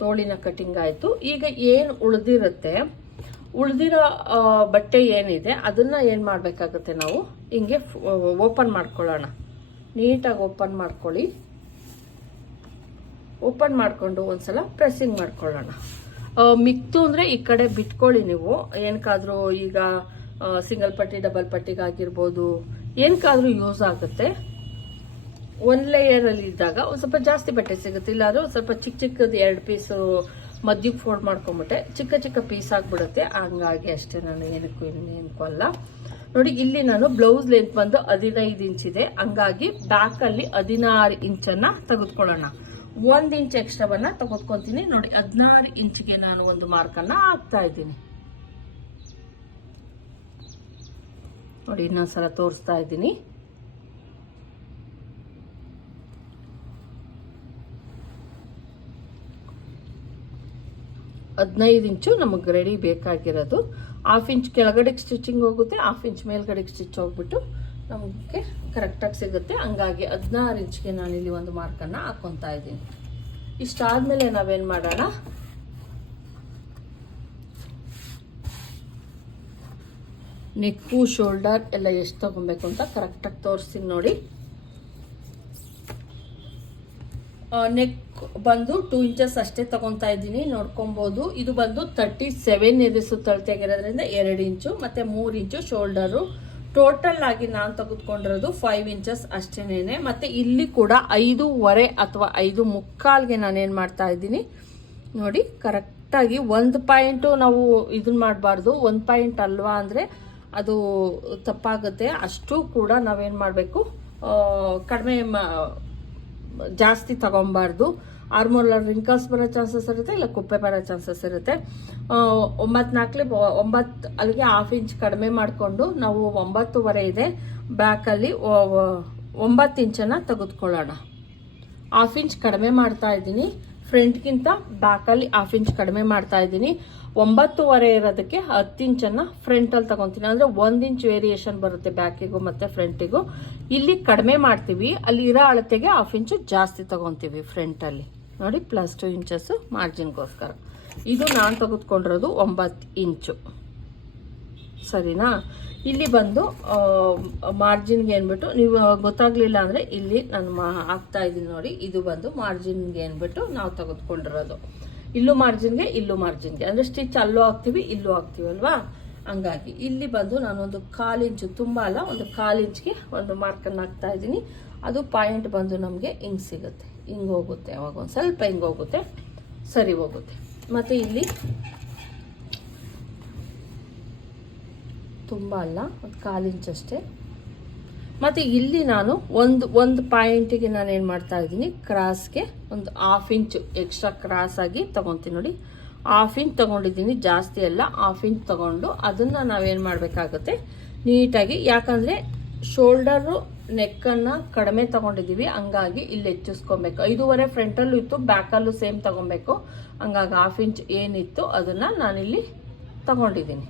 ತೋಳಿನ ಕಟಿಂಗ್ ಆಯಿತು. ಈಗ ಏನು ಉಳಿದಿರುತ್ತೆ, ಉಳಿದಿರೋ ಬಟ್ಟೆ ಏನಿದೆ, ಅದನ್ನು ಏನು ಮಾಡಬೇಕಾಗುತ್ತೆ ನಾವು? ಹಿಂಗೆ ಓಪನ್ ಮಾಡ್ಕೊಳ್ಳೋಣ. ನೀಟಾಗಿ ಓಪನ್ ಮಾಡ್ಕೊಳ್ಳಿ. ಓಪನ್ ಮಾಡಿಕೊಂಡು ಒಂದ್ಸಲ ಪ್ರೆಸ್ಸಿಂಗ್ ಮಾಡ್ಕೊಳ್ಳೋಣ. ಮಿಕ್ತು ಅಂದರೆ ಈ ಕಡೆ ಬಿಟ್ಕೊಳ್ಳಿ ನೀವು. ಏನಕ್ಕಾದರೂ ಈಗ ಸಿಂಗಲ್ ಪಟ್ಟಿ, ಡಬಲ್ ಪಟ್ಟಿಗಾಗಿರ್ಬೋದು, ಏನಕ್ಕಾದರೂ ಯೂಸ್ ಆಗುತ್ತೆ. ಒಂದು ಲೇಯರಲ್ಲಿ ಇದ್ದಾಗ ಒಂದು ಸ್ವಲ್ಪ ಜಾಸ್ತಿ ಬಟ್ಟೆ ಸಿಗುತ್ತೆ. ಇಲ್ಲಾಂದ್ರೆ ಒಂದು ಸ್ವಲ್ಪ ಚಿಕ್ಕ ಚಿಕ್ಕದು ಎರಡು ಪೀಸು ಮಧ್ಯಕ್ಕೆ ಫೋಲ್ಡ್ ಮಾಡ್ಕೊಂಬಿಟ್ಟೆ. ಚಿಕ್ಕ ಚಿಕ್ಕ ಪೀಸ್ ಆಗಿಬಿಡುತ್ತೆ. ಹಂಗಾಗಿ ಅಷ್ಟೇ ನಾನು ಏನಕ್ಕೂ ಏನಕ್ಕೂ ಅಲ್ಲ. ನೋಡಿ, ಇಲ್ಲಿ ನಾನು ಬ್ಲೌಸ್ ಲೆಂತ್ ಬಂದು ಹದಿನೈದು ಇಂಚ್ ಇದೆ. ಹಂಗಾಗಿ ಬ್ಯಾಕಲ್ಲಿ ಹದಿನಾರು ಇಂಚನ್ನು ತೆಗೆದುಕೊಳ್ಳೋಣ. ಒಂದು ಇಂಚ್ ಎಕ್ಸ್ಟ್ರಾವನ್ನ ತೊಗೊತ್ಕೊತೀನಿ. ನೋಡಿ, ಹದಿನಾರು ಇಂಚ್ಗೆ ನಾನು ಒಂದು ಮಾರ್ಕನ್ನು ಹಾಕ್ತಾ ಇದ್ದೀನಿ. ನೋಡಿ, ಇನ್ನೊಂದ್ಸಲ ತೋರಿಸ್ತಾ ಇದ್ದೀನಿ. ಹದಿನೈದು ಇಂಚು ನಮಗೆ ರೆಡಿ ಬೇಕಾಗಿರೋದು. ಹಾಫ್ ಇಂಚ್ ಕೆಳಗಡೆಗೆ ಸ್ಟಿಚಿಂಗ್ ಹೋಗುತ್ತೆ ಹಾಫ್ ಇಂಚ್ ಮೇಲ್ಗಡೆಗೆ ಸ್ಟಿಚ್ ಹೋಗ್ಬಿಟ್ಟು ನಮಗೆ ಕರೆಕ್ಟಾಗಿ ಸಿಗುತ್ತೆ. ಹಂಗಾಗಿ ಹದಿನಾರು ಇಂಚ್ಗೆ ಇಲ್ಲಿ ಒಂದು ಮಾರ್ಕನ್ನು ಹಾಕ್ಕೊತಾ ಇದ್ದೀನಿ. ಇಷ್ಟಾದಮೇಲೆ ನಾವೇನು ಮಾಡೋಣ? ನೆಕ್ಕು ಶೋಲ್ಡರ್ ಎಲ್ಲ ಎಷ್ಟು ತಗೊಬೇಕು ಅಂತ ಕರೆಕ್ಟಾಗಿ ತೋರಿಸ್ತೀನಿ ನೋಡಿ. ನೆಕ್ ಬಂದು ಟೂ ಇಂಚಸ್ ಅಷ್ಟೇ ತಗೊತಾ ಇದ್ದೀನಿ. ನೋಡ್ಕೊಬೋದು. ಇದು ಬಂದು ತರ್ಟಿ ಸೆವೆನ್ ಇದೆ ಸುತ್ತಳತೆಗಿರೋದ್ರಿಂದ ಎರಡು ಇಂಚು, ಮತ್ತು ಮೂರು ಇಂಚು ಶೋಲ್ಡರು ಟೋಟಲ್ ಆಗಿ ನಾನು ತೆಗೆದುಕೊಂಡಿರೋದು ಫೈವ್ ಇಂಚಸ್ ಅಷ್ಟೇನೆ ಮತ್ತೆ ಇಲ್ಲಿ ಕೂಡ ಐದೂವರೆ ಅಥವಾ ಐದು ಮುಕ್ಕಾಲ್ಗೆ ನಾನೇನು ಮಾಡ್ತಾ ಇದ್ದೀನಿ? ನೋಡಿ ಕರೆಕ್ಟಾಗಿ ಒಂದು ಪಾಯಿಂಟು ನಾವು ಇದನ್ನ ಮಾಡಬಾರ್ದು. ಒಂದು ಪಾಯಿಂಟ್ ಅಲ್ವಾ ಅಂದರೆ ಅದು ತಪ್ಪಾಗುತ್ತೆ. ಅಷ್ಟು ಕೂಡ ನಾವೇನು ಮಾಡಬೇಕು? ಕಡಿಮೆ ಜಾಸ್ತಿ ತಗೊಬಾರ್ದು. ಆರ್ಮೋಲ್ ರಿಂಕಲ್ಸ್ ಬರೋ ಚಾನ್ಸಸ್ ಇರುತ್ತೆ, ಇಲ್ಲ ಕುಪ್ಪೆ ಬರೋ ಚಾನ್ಸಸ್ ಇರುತ್ತೆ. ಒಂಬತ್ತು ನಾಲ್ಕಲಿ ಒಂಬತ್ತು, ಅಲ್ಲಿಗೆ ಹಾಫ್ ಇಂಚ್ ಕಡಿಮೆ ಮಾಡಿಕೊಂಡು ನಾವು ಒಂಬತ್ತುವರೆ ಇದೆ ಬ್ಯಾಕಲ್ಲಿ ಒಂಬತ್ತು ಇಂಚನ್ನು ತೆಗೆದುಕೊಳ್ಳೋಣ. ಹಾಫ್ ಇಂಚ್ ಕಡಿಮೆ ಮಾಡ್ತಾ ಇದ್ದೀನಿ ಫ್ರಂಟ್ಗಿಂತ ಬ್ಯಾಕಲ್ಲಿ ಹಾಫ್ ಇಂಚ್ ಕಡಿಮೆ ಮಾಡ್ತಾ ಇದ್ದೀನಿ. ಒಂಬತ್ತುವರೆ ಇರೋದಕ್ಕೆ ಹತ್ತು ಇಂಚನ್ನು ಫ್ರಂಟಲ್ಲಿ ತಗೊತೀನಿ, ಅಂದರೆ ಒಂದು ಇಂಚ್ ವೇರಿಯೇಷನ್ ಬರುತ್ತೆ ಬ್ಯಾಕಿಗೂ ಮತ್ತು ಫ್ರಂಟಿಗೂ ಇಲ್ಲಿ ಕಡಿಮೆ ಮಾಡ್ತೀವಿ, ಅಲ್ಲಿ ಇರೋ ಅಳತೆಗೆ ಹಾಫ್ ಇಂಚು ಜಾಸ್ತಿ ತಗೊತೀವಿ ಫ್ರಂಟಲ್ಲಿ ನೋಡಿ ಪ್ಲಸ್ ಟು ಇಂಚಸ್ಸು ಮಾರ್ಜಿನ್ಗೋಸ್ಕರ ಇದು ನಾನು ತೆಗೆದುಕೊಂಡಿರೋದು ಒಂಬತ್ತು ಇಂಚು. ಸರಿನಾ? ಇಲ್ಲಿ ಬಂದು ಮಾರ್ಜಿನ್ಗೆ ಏನ್ಬಿಟ್ಟು, ನೀವು ಗೊತ್ತಾಗ್ಲಿಲ್ಲ ಅಂದರೆ ಇಲ್ಲಿ ನಾನು ಮಾ, ಹಾಕ್ತಾ ಇದ್ದೀನಿ ನೋಡಿ. ಇದು ಬಂದು ಮಾರ್ಜಿನ್ಗೆ ಏನ್ಬಿಟ್ಟು ನಾವು ತೆಗೆದುಕೊಂಡಿರೋದು. ಇಲ್ಲೂ ಮಾರ್ಜಿನ್ಗೆ ಇಲ್ಲೂ ಮಾರ್ಜಿನ್ಗೆ ಅಂದರೆ ಸ್ಟಿಚ್ ಅಲ್ಲೂ ಹಾಕ್ತೀವಿ, ಇಲ್ಲೂ ಹಾಕ್ತೀವಿ, ಅಲ್ವಾ? ಹಂಗಾಗಿ ಇಲ್ಲಿ ಬಂದು ನಾನೊಂದು ಕಾಲು ಇಂಚು ತುಂಬ ಅಲ್ಲ, ಒಂದು ಕಾಲು ಇಂಚ್ಗೆ ಒಂದು ಮಾರ್ಕನ್ನು ಹಾಕ್ತಾ ಇದ್ದೀನಿ. ಅದು ಪಾಯಿಂಟ್ ಬಂದು ನಮಗೆ ಹಿಂಗೆ ಸಿಗುತ್ತೆ. ಹಿಂಗೆ ಹೋಗುತ್ತೆ ಅವಾಗ ಒಂದು ಸ್ವಲ್ಪ ಹಿಂಗೆ ಹೋಗುತ್ತೆ ಸರಿ ಹೋಗುತ್ತೆ. ಮತ್ತು ಇಲ್ಲಿ ತುಂಬ ಅಲ್ಲ, ಒಂದು ಕಾಲು ಇಂಚಷ್ಟೇ ಮತ್ತು ಇಲ್ಲಿ ನಾನು ಒಂದು ಒಂದು ಪಾಯಿಂಟಿಗೆ ನಾನು ಏನು ಮಾಡ್ತಾ ಇದ್ದೀನಿ, ಕ್ರಾಸ್ಗೆ ಒಂದು ಹಾಫ್ ಇಂಚು ಎಕ್ಸ್ಟ್ರಾ ಕ್ರಾಸ್ ಆಗಿ ತೊಗೊತೀನಿ ನೋಡಿ. ಹಾಫ್ ಇಂಚ್ ತೊಗೊಂಡಿದ್ದೀನಿ, ಜಾಸ್ತಿ ಅಲ್ಲ, ಹಾಫ್ ಇಂಚ್ ತೊಗೊಂಡು ಅದನ್ನು ನಾವೇನು ಮಾಡಬೇಕಾಗುತ್ತೆ, ನೀಟಾಗಿ, ಯಾಕಂದರೆ ಶೋಲ್ಡರು ನೆಕ್ಕನ್ನು ಕಡಿಮೆ ತಗೊಂಡಿದ್ದೀವಿ, ಹಂಗಾಗಿ ಇಲ್ಲಿ ಹೆಚ್ಚಿಸ್ಕೊಬೇಕು. ಐದೂವರೆ ಫ್ರಂಟಲ್ಲೂ ಇತ್ತು ಬ್ಯಾಕಲ್ಲೂ ಸೇಮ್ ತಗೊಬೇಕು. ಹಂಗಾಗಿ ಹಾಫ್ ಇಂಚ್ ಏನಿತ್ತು, ಅದನ್ನು ನಾನಿಲ್ಲಿ ತಗೊಂಡಿದ್ದೀನಿ.